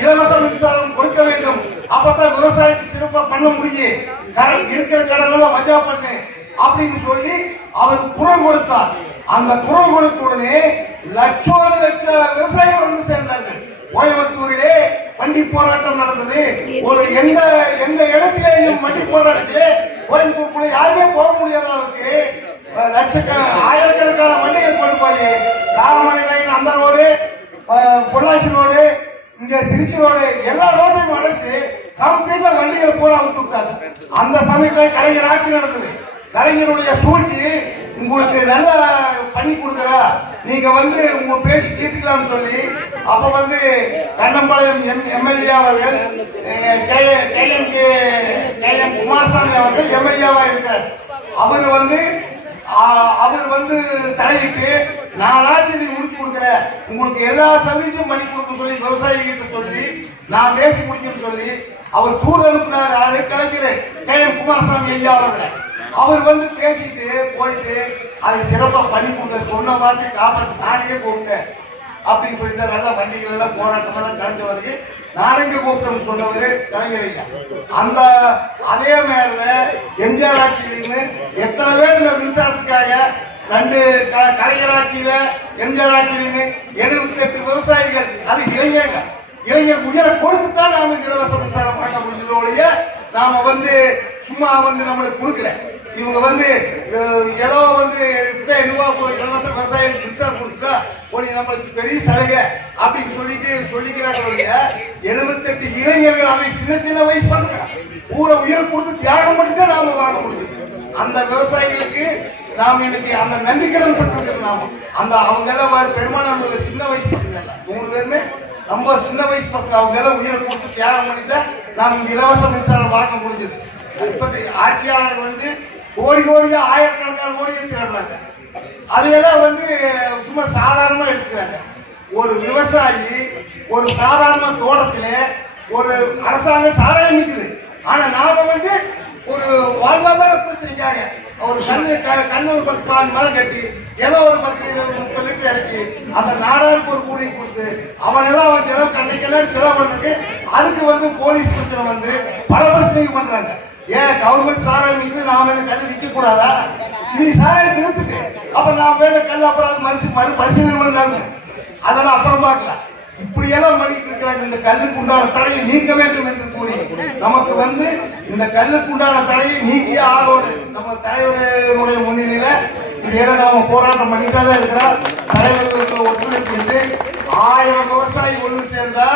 இலவச மின்சாரம் கொடுக்க வேண்டும், அப்பதான் விவசாயத்தை சிறப்பா பண்ண முடியும், இருக்கிற கடனெல்லாம் வஜா பண்ணு அப்படின்னு சொல்லி அவர் குரல் கொடுத்தார். அந்த குரல் கொடுத்த உடனே லட்சோடு லட்ச விவசாயிகள் வந்து சேர்ந்தார்கள். கோயம்புத்தூரிலே வண்டி போராட்டம் நடந்தது. ஒரு எந்த இடத்திலேயும் வண்டி போராட்டத்திலே கோயம்புத்தூருக்குள்ள யாருமே போக முடியாத அளவுக்கு ஆயிரக்கணக்கான வண்டிகள் கொண்டு போய் தாராமணி லைன், அந்த ரோடு, பொள்ளாச்சி ரோடு, இங்க திருச்சி ரோடு, எல்லா ரோட்டையும் அடைச்சு கம்ப்ளீட்டா வண்டிகள் பூரா விட்டுட்டாங்க. அந்த சமயத்துல கலைஞர் ஆட்சி நடந்தது. கலைஞருடைய சூழ்ச்சி உங்களுக்கு நல்லா பண்ணி கொடுக்குறா, நீங்க வந்து உங்க பேசி தீர்த்துக்கலாம்னு சொல்லி அப்ப வந்து கண்ணம்பாளையம் எம்எல்ஏ அவர்கள் KM குமாரசாமி அவர்கள் எம்எல்ஏவா இருக்கிறார். அவர் வந்து தலையிட்டு நானாச்சும் இதை முடிச்சு கொடுக்குறேன், உங்களுக்கு எல்லா சலுகையும் பண்ணி கொடுக்க சொல்லி விவசாயிகிட்ட சொல்லி நான் பேசி முடிக்கணும்னு சொல்லி அவர் தூது அனுப்பினார். அதை கலைஞர் KM குமாரசாமி ஐயா அவர்களை அவர் வந்து பேசிட்டு போயிட்டு அதை சிறப்பா பண்ணி கொடுக்க சொன்ன வார்த்தை காப்பாற்ற நானே கூப்பிட்டேன் அப்படின்னு சொல்லிட்டு நல்லா வண்டிகள் எல்லாம் போராட்டம் எல்லாம் கலைஞ்ச வரைக்கும் நானே கூப்பிட்டோம்னு சொன்னவரு கலைஞர் ஐயா. அந்த அதே மாதிரில எம்ஜிஆர் ஆட்சியிலிருந்து எத்தனை பேர் இந்த மின்சாரத்துக்காக ரெண்டு கலைஞர் ஆட்சியில எம்ஜிஆர் ஆட்சியிலிருந்து 78 விவசாயிகள், அது இளைஞர் உயரை கொடுத்துதான் நாம இலவச மின்சாரம் பார்க்க முடிஞ்சதோடைய நாம வந்து சும்மா வந்து நம்மளுக்கு கொடுக்கல. இவங்க வந்து ஏதோ வந்து இலவச விவசாயம் மின்சாரம் கொடுத்துட்டா ஒரு நம்மளுக்கு பெரிய சலுகை அப்படின்னு சொல்லிக்கிறாங்க. 78 இளைஞர்கள், அதை சின்ன வயசு பசங்க ஊரை உயிர் கொடுத்து தியாகம் பண்ணிட்டு நாம வாங்க முடியும். அந்த விவசாயிகளுக்கு நாம் இன்னைக்கு அந்த நன்றிக்கடன் பட்டிருக்கிறோம். நாம அந்த அவங்க எல்லாம் பெரும்பாலான சின்ன வயசு பசங்க 3 பேருமே ரொம்ப சின்ன வயசு பசங்க, அவங்க எல்லாம் உயிரை கொடுத்து தியாகம் பண்ணிட்டு நாம் இங்க இலவச மின்சாரம் வாங்க முடிஞ்சது. இப்ப ஆட்சியாளர்கள் வந்து கோடியா ஆயிரக்கணக்கான கோடியை தேடுறாங்க. அதையெல்லாம் வந்து சும்மா சாதாரணமா எடுத்துக்கிறாங்க. ஒரு விவசாயி ஒரு சாதாரண தோட்டத்தில ஒரு அரசாங்கம் சாராயம் நிற்குது, ஆனா நாம வந்து ஒரு வாழ்வாதார பிரச்சனைக்காக ஒரு கண்ணு ஒரு 10 பால் மரம் கட்டி ஏதோ ஒரு 10-30 லிட்டர் இறக்கி அந்த நாடாருக்கு ஒரு கூலி கொடுத்து அவனெல்லாம் வந்து ஏதோ கண்ணைக்கெல்லாம் செலவு பண்றதுக்கு அதுக்கு வந்து போலீஸ் பிரச்சனை வந்து பல பிரச்சனைகள் பண்றாங்க. ஏன் கவர்மெண்ட் சாராயம் இருக்குது, நாம கல் விற்க கூடாதா? நீ சாராயம் நிறுத்துட்டு அப்ப நான் வேலை கல் அப்புறம் பரிசீலனை பண்ணாங்க, அதெல்லாம் அப்புறம் பார்க்கலாம். இப்படியெல்லாம் பண்ணிட்டு இருக்கிறாங்க. இந்த கல்லுக்கு உண்டான தடையை நீக்க வேண்டும் என்று கூறி நமக்கு வந்து இந்த கல்லுக்கு உண்டான தடையை நீக்கிய ஆளோடு நம்ம தலைவருடைய முன்னிலையில இதெல்லாம் நாம போராட்டம் பண்ணிட்டாதான் இருக்கிறோம். தலைவர்களுக்கு ஒத்துழைப்பு 1000 விவசாயி ஒன்று சேர்ந்தா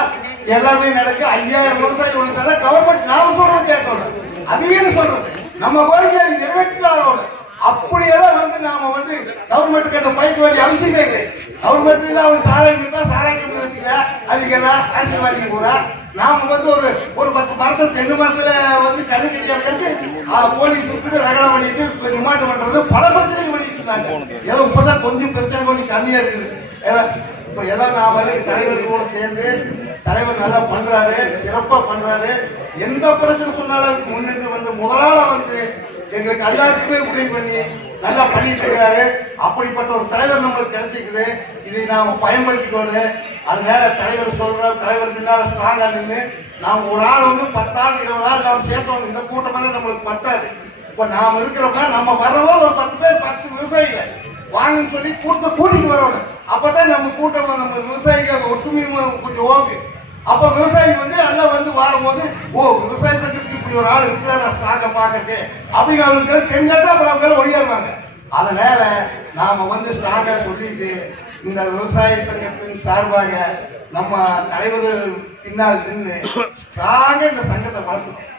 எல்லாமே நடக்க, 5000 விவசாயி ஒன்று சேர்ந்தா கவர்மெண்ட் நாம சொல்றது கேட்கணும், அதிகம் சொல்றது நம்ம கோரிக்கையை நிறைவேற்றாரோடு அப்படியெல்லாம் வந்து நாம வந்து கவர்மெண்ட் கிட்ட பயிக்க வேண்டிய அவசியமே இல்லை. கவர்மெண்ட் அவன் சாராயம் கம்பெனி வச்சுக்க, அதுக்கெல்லாம் அரசியல்வாதிக்கு கூட நாம வந்து ஒரு 10 மரத்தை தென்னை மரத்துல வந்து கல்லு கட்டி இருக்கிறதுக்கு போலீஸ் விட்டு ரகடா பண்ணிட்டு ரிமாண்ட் பண்றது பல பிரச்சனைகள் பண்ணிட்டு இருந்தாங்க. ஏதோ இப்பதான் கொஞ்சம் பிரச்சனை கொஞ்சம் கம்மியா இருக்குது. இப்ப எல்லாம் நாம தலைவர்களோட சேர்ந்து தலைவர் நல்லா பண்றாரு, சிறப்பா பண்றாரு. எந்த பிரச்சனை சொன்னாலும் முன்னிட்டு வந்து முதலாள வந்து எங்களுக்கு எல்லாத்துக்குமே உதவி பண்ணி நல்லா பண்ணிட்டு இருக்கிறாரு. அப்படிப்பட்ட ஒரு தலைவர் நம்மளுக்கு கிடைச்சிருக்குது. இதை நாம பயன்படுத்திக்கணும். அதனால தலைவர் சொல்றாரு, தலைவர் பின்னால ஸ்ட்ராங்கா நின்று நாம் ஒரு ஆள் வந்து 10 ஆள் 20 ஆள் நாம் சேர்த்தோம். இந்த கூட்டமெல்லாம் நம்மளுக்கு பத்தாது. இப்ப நாம இருக்கிறோம்னா நம்ம வர்றவோ ஒரு 10 பேர் 10 விவசாயிகள் வாங்கன்னு சொல்லி கூட்டிட்டு வரணும். அப்பதான் நம்ம கூட்டம் நம்ம விவசாயிகள் ஒற்றுமையும் கொஞ்சம் ஓகு. அப்ப விவசாயி வந்து எல்லாம் வந்து வரும்போது விவசாய சங்கத்துக்கு இப்படி ஒரு ஆள் இருக்கிறார் ஸ்டாக்க பாக்குறது அப்படின்னு அவங்களுக்கு தெரிஞ்சாதான் அப்புறம் அவங்க ஒடியாடுவாங்க. அதனால நாம வந்து ஸ்டாக்க சொல்லிட்டு இந்த விவசாய சங்கத்தின் சார்பாக நம்ம தலைவர் பின்னால் நின்று ஸ்ட்ராங்க இந்த சங்கத்தை வளர்க்கணும்.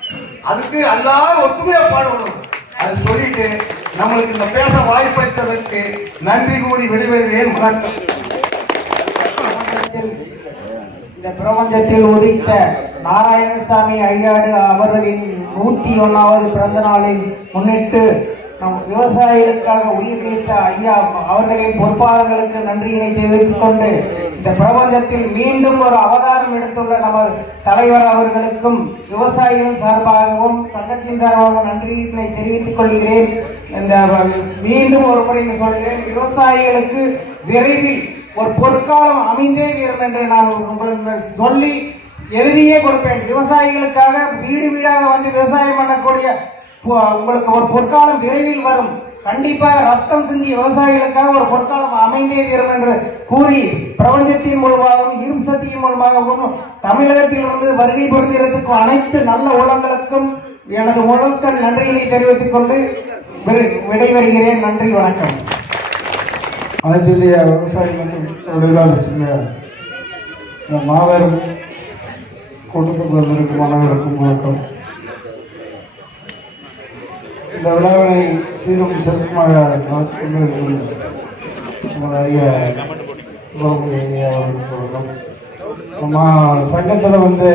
அதுக்கு எல்லாரும் ஒத்துமையா பாடுபடணும். அது சொல்லிட்டு நம்மளுக்கு இந்த பேச வாய்ப்பளித்ததற்கு நன்றி கூறி விடைபெறுகிறேன். வணக்கம். இந்த பிரபஞ்சத்தில் உதித்த நாராயணசாமி ஐயாடு அவர்களின் 101வது பிறந்த நாளை முன்னிட்டு நம் விவசாயிகளுக்காக உயிர் நீத்த ஐயா அவர்களின் பொறுப்பாளர்களுக்கு நன்றியினை தெரிவித்துக் கொண்டு இந்த பிரபஞ்சத்தில் மீண்டும் ஒரு அவதாரம் எடுத்துள்ள நமது தலைவர் அவர்களுக்கும் விவசாயிகள் சார்பாகவும் சங்கத்தின் சார்பாகவும் நன்றியினை தெரிவித்துக் கொள்கிறேன். இந்த மீண்டும் ஒரு முறை சொல்கிறேன், விவசாயிகளுக்கு விரைவில் ஒரு பொற்காலம் அமைந்தே தீரும் என்று நான் உங்களுக்கு சொல்லி எழுதியே கொடுப்பேன். விவசாயிகளுக்காக வீடு வீடாக வந்து விவசாயம் பண்ணக்கூடிய உங்களுக்கு ஒரு பொற்காலம் விரைவில் வரும். கண்டிப்பாக ரத்தம் சிந்தி விவசாயிகளுக்காக ஒரு பொற்காலம் அமைந்தே தீரும் என்று கூறி பிரபஞ்சத்தின் மூலமாகவும் இரும்பு சக்தியின் மூலமாகவும் தமிழகத்திலிருந்து வருகை பொறுத்திருக்கும் அனைத்து நல்ல உள்ளங்களுக்கும் எனது முழுக்க நன்றியை தெரிவித்துக் கொண்டு விடைபெறுகிறேன். நன்றி, வணக்கம். அனைத்து இந்திய விவசாய மற்றும் தொழிலாளர் சங்க மாபெரும் கூட்டத்துக்கு வந்திருக்கும் அனைவருக்கும் வணக்கம். இந்த விழாவினை சீரும் சிறப்புமாக நடத்தி கொண்டிருக்கும் நம்மளுடைய அவர்களுக்கு வணக்கம். நம்ம சங்கத்தில் வந்து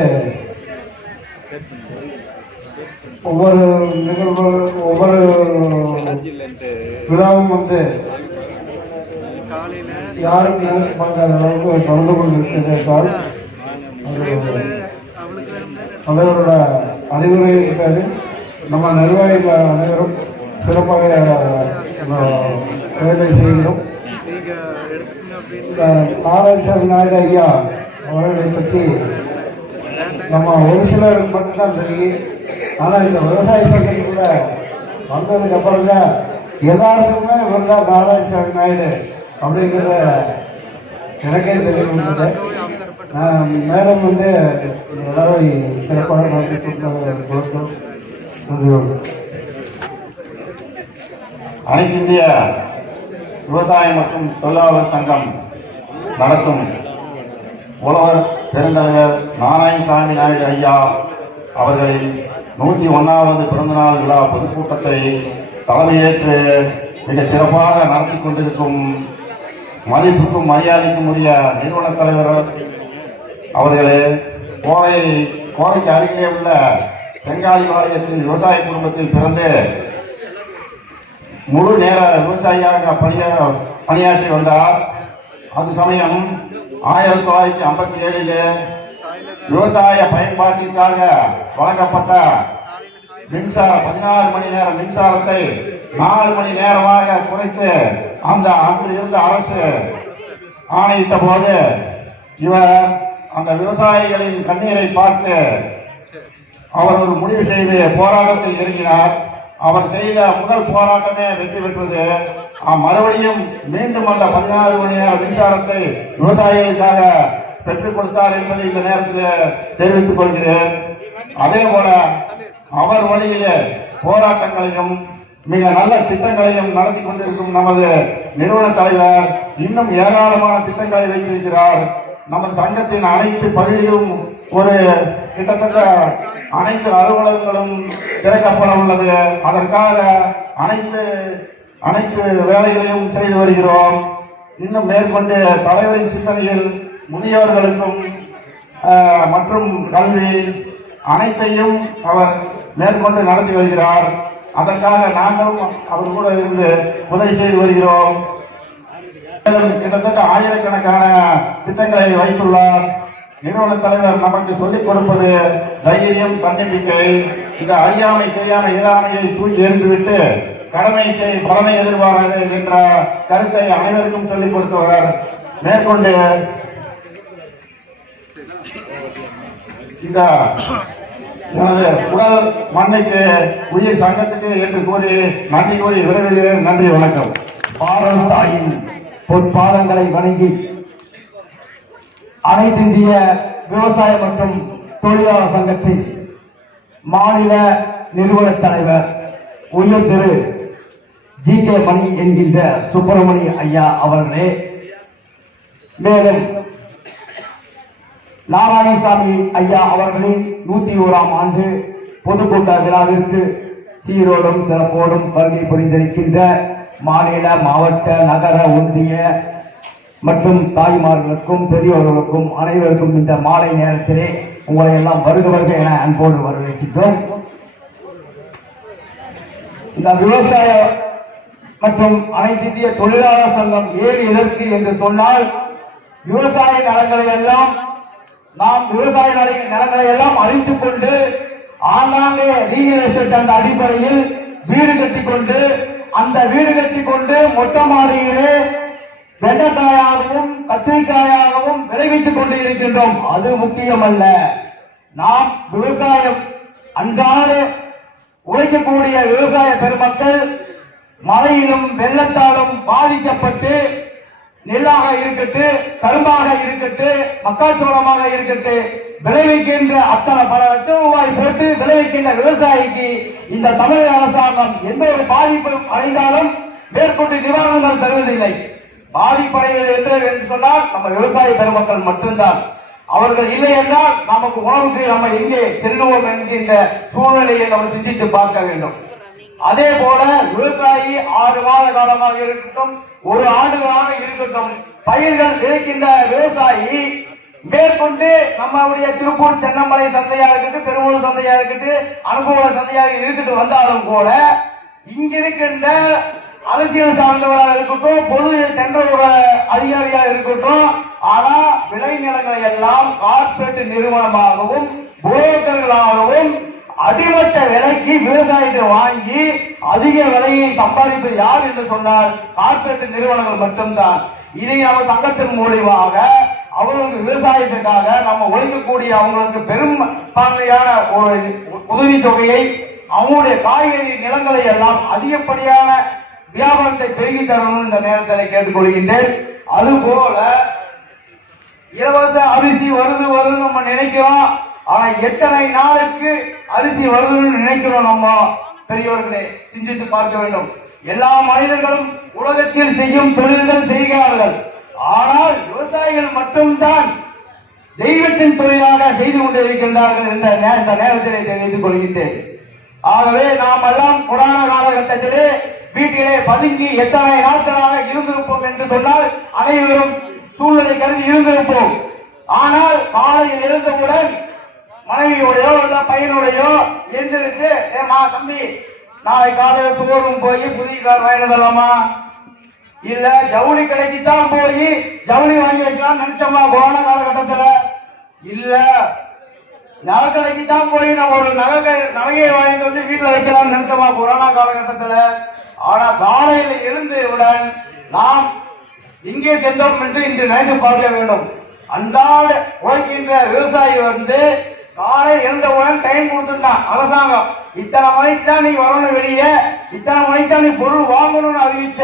ஒவ்வொரு நிகழ்வு ஒவ்வொரு விழாவும் வந்து யாரும் நினைச்சு பார்க்காத அளவுக்கு கலந்து கொண்டிருக்கிறார்கள். அவரோட அறிவுரை இருக்காது. நம்ம நிர்வாகிகள் அனைவரும் சிறப்பாக வேலை செய்கிறோம். நாராயணசாமி நாயுடு ஐயா அவர்களை பற்றி நம்ம ஒரு சிலருக்கு மட்டும்தான் தெரியும். ஆனால் இந்த விவசாய சங்கத்துக்குள்ள வந்ததுக்கு அப்புறம் தான் எல்லாருக்குமே இவர் தான் நாராயணசாமி நாயுடு அப்படிங்கிறத எனக்கே தெரிவித்தது. மேலும் வந்து எல்லாரும் சிறப்பாக நடத்தி கொடுத்தோம். அனைத்து இந்திய விவசாய மற்றும் தொழிலாளர் சங்கம் நடத்தும் உழவர் பெருந்தலைவர் நாராயணசாமி நாயுடு ஐயா அவர்களின் 101வது பிறந்தநாள் விழா பொதுக்கூட்டத்தை தலைமையேற்று மிக சிறப்பாக நடத்தி கொண்டிருக்கும் மதிப்புக்கும் மரியாதைக்கும் உரிய நிறுவன தலைவர் அவர்களே, கோவைக்கு அருகிலே உள்ள செங்காலி வாரியத்தில் விவசாய குடும்பத்தில் பிறந்து முழு நேர விவசாயியாக பணியாற்றி வந்தார். அது சமயம் 1957 விவசாய பயன்பாட்டிற்காக வழங்கப்பட்ட மின்சார 16 மணி நேர மின்சாரத்தை 4 மணி நேரமாக குறைத்து அங்கு இருந்த அரசு ஆணையிட்ட போது இவர் அந்த விவசாயிகளின் கண்ணீரை பார்த்து அவர் ஒரு முடிவு செய்து போராட்டத்தில் இறங்கினார். அவர் செய்த முதல் போராட்டமே வெற்றி பெற்றது. மறுபடியும் மீண்டும் அந்த 16 மணி நேர மின்சாரத்தை விவசாயிகளுக்காக பெற்றுக் கொடுத்தார் என்பதை இந்த நேரத்தில் தெரிவித்துக் கொள்கிறேன். அதே போல அவர் வழியிலே போராட்டங்களையும் மிக நல்ல திட்டங்களையும் நடத்தி கொண்டிருக்கும் நமது நிறுவன தலைவர் இன்னும் ஏராளமான திட்டங்களை வைத்திருக்கிறார். நமது சங்கத்தின் அனைத்து பகுதிகளும் ஒரு கிட்டத்தட்ட அனைத்து அலுவலகங்களும் திறக்கப்பட உள்ளது. அதற்காக அனைத்து வேலைகளையும் செய்து வருகிறோம். இன்னும் மேற்கொண்டு தலைவரின் சிந்தனையில் முதியோர்களுக்கும் மற்றும் கல்வி அனைத்தையும் அவர் மேற்கொண்டு நடத்தி வருகிறார். அதற்காக நாங்களும் அவர் கூட இருந்து உதவி செய்து வருகிறோம். கிட்டத்தட்ட ஆயிரக்கணக்கான திட்டங்களை வைத்துள்ளார். நிறுவன தலைவர் நமக்கு சொல்லிக் கொடுப்பது தைரியம், தன்னம்பிக்கை. இந்த அறியாமை செய்யாமை இயலாமையை தூக்கி எறிந்துவிட்டு கடமை செய் பலனை எதிர்பாராது என்ற கருத்தை அனைவருக்கும் சொல்லிக் கொடுத்தவர். மேற்கொண்டு இந்த எனது உடல் மண்ணைக்கு உயிர் சங்கத்துக்கு என்று கூறி நன்றி கூறி விரைவில் நன்றி, வணக்கம். பாரத தாயின் பொற்பாதங்களை வணங்கி அனைத்து இந்திய விவசாய மற்றும் தொழிலாளர் சங்கத்தின் மாநில நிறுவன தலைவர் உயர் திரு GK மணி என்கின்ற சுப்பிரமணி ஐயா அவர்களே, மேலும் நாராயணசாமி ஐயா அவர்களின் 101ஆம் ஆண்டு பொதுக்கூட்ட விழாவிற்கு சீரோடும் சிறப்போடும் வருகை புரிந்திருக்கின்ற மாநில, மாவட்ட, நகர, ஒன்றிய மற்றும் தாய்மார்களுக்கும் பெரியோர்களுக்கும் அனைவருக்கும் இந்த மாலை நேரத்திலே உங்களை எல்லாம் வருக என அன்போடு வரவேற்கின்றோம். இந்த விவசாய மற்றும் அனைத்து இந்திய தொழிலாளர் சங்கம் ஏன் எதற்கு என்று சொன்னால், விவசாய நலங்களை எல்லாம் நாம் விவசாய நிலங்களை எல்லாம் அழித்துக் கொண்டு ஆங்காங்கே ரியல் எஸ்டேட் அந்த அடிப்படையில் வீடு கட்டிக்கொண்டு அந்த வீடு கட்டிக்கொண்டு மொட்டை மாடியிலே வெண்டைக்காயாகவும் கத்திரிக்காயாகவும் விளைவித்துக் கொண்டு இருக்கின்றோம். அது முக்கியமல்ல. நாம் விவசாயம் அன்றாட உழைக்கக்கூடிய விவசாய பெருமக்கள் மழையிலும் வெள்ளத்தாலும் பாதிக்கப்பட்டு நெல்லாக இருக்கட்டு, கரும்பாக இருக்கட்டு, மக்காச்சோளமாக இருக்கட்டு விளைவிக்கின்ற அத்தனை பல லட்சம் ரூபாய் போட்டு விளைவிக்கின்ற விவசாயிக்கு இந்த தமிழக அரசாங்கம் எந்த ஒரு பாதிப்பு அடைந்தாலும் மேற்கொண்டு நிவாரணங்கள் தருவதில்லை. பாதிப்படைவது என்று சொன்னால் நம்ம விவசாய பெருமக்கள் மட்டும்தான். அவர்கள் இல்லை என்றால் நமக்கு உணவுக்கு நம்ம எங்கே செல்லுவோம் என்கின்ற சூழ்நிலையை நம்ம சிந்தித்து பார்க்க வேண்டும். அதே போல விவசாயி 6 மாத காலமாக இருக்கட்டும், 1 ஆண்டுகளாக இருக்கட்டும், பயிர்கள் விதைக்கின்ற விவசாயி மேற்கொண்டு நம்முடைய திருப்பூர் தென்னமலை சந்தையா இருக்கட்டும், பெருமூர் சந்தையா இருக்கட்டும், அனுபவ சந்தையாக இருக்கட்டு வந்தாலும் கூட இங்கிருக்கின்ற அரசியல் சார்ந்தவராக இருக்கட்டும், பொது டெண்டர் அதிகாரியாக இருக்கட்டும், ஆனா விளைநிலங்களை எல்லாம் கார்பரேட் நிறுவனமாகவும் புரோக்கர்களாகவும் அதிகபட்ச விலைக்கு விவசாயத்தை வாங்கி அதிக விலையை சம்பாதிப்பது யார் என்று சொன்னால் கார்பரேட் நிறுவனங்கள் மட்டும்தான். இதை நம்ம சங்கத்தின் மூலியமாக அவர்களுக்கு விவசாயத்திற்காக நம்ம ஒழிக்கக்கூடிய அவங்களுக்கு பெரும்பான்மையான ஒரு உதவி தொகையை, அவங்களுடைய காய்கறி நிலங்களை எல்லாம் அதிகப்படியான வியாபாரத்தை பெருகி தரணும் இந்த நேரத்தில் கேட்டுக்கொள்கின்றேன். அதுபோல இலவச அரிசி வருது நம்ம நினைக்கிறோம். ஆனா எத்தனை நாளுக்கு அரிசி வருதுன்னு நினைக்கிறோம் நம்ம பெரியவர்களே, சிந்தித்து பார்க்க வேண்டும். எல்லா மனிதர்களும் உலகத்தில் செய்யும் தொழில்கள் செய்கிறார்கள். ஆனால் விவசாயிகள் மட்டும்தான் தெய்வத்தின் தொழிலாக செய்து கொண்டிருக்கின்றார்கள் என்ற இந்த நேரத்திலே தெரிவித்துக் கொள்கின்றேன். ஆகவே நாம் எல்லாம் கொரோனா காலகட்டத்திலே வீட்டிலே பதுங்கி எத்தனை நாட்களாக இருந்திருப்போம் என்று சொன்னால் அனைவரும் சூழ்நிலை கருதி இருந்திருப்போம். ஆனால் காலையில் எழுந்தவுடன் மனைவியோடையோ இல்ல பையனுடையோ எந்திரிச்சு, ஏமா தம்பி நாளை காலையில் சோறும் போய் புதிய கார் வாங்கிட்டு வரலாமா, இல்ல ஜவுளி கடைக்குத்தான் போய் ஜவுளி வாங்கி வைக்கலாம் நினைச்சோமா கொரோனா காலகட்டத்துல, இல்ல நகைக்கடைக்கு தான் போய் நம்ம ஒரு நகையை வாங்கிட்டு வந்து வீட்டுல வைக்கலாம்னு நினைச்சோமா கொரோனா காலகட்டத்துல. ஆனா காலையில எழுந்தவுடன் நாம் இங்கே சென்றோம் என்று இன்று நினைத்து பார்க்க வேண்டும். அன்றாட உழைக்கின்ற விவசாயி காலை எழுந்தவுடன் டைம் கொடுத்துட்டான் அரசாங்கம். இத்தனை மணிக்கு தான் நீ வரணும் வெளியே, இத்தனை மணிக்கு தான் நீ பொருள் வாங்கணும்னு அறிவிச்ச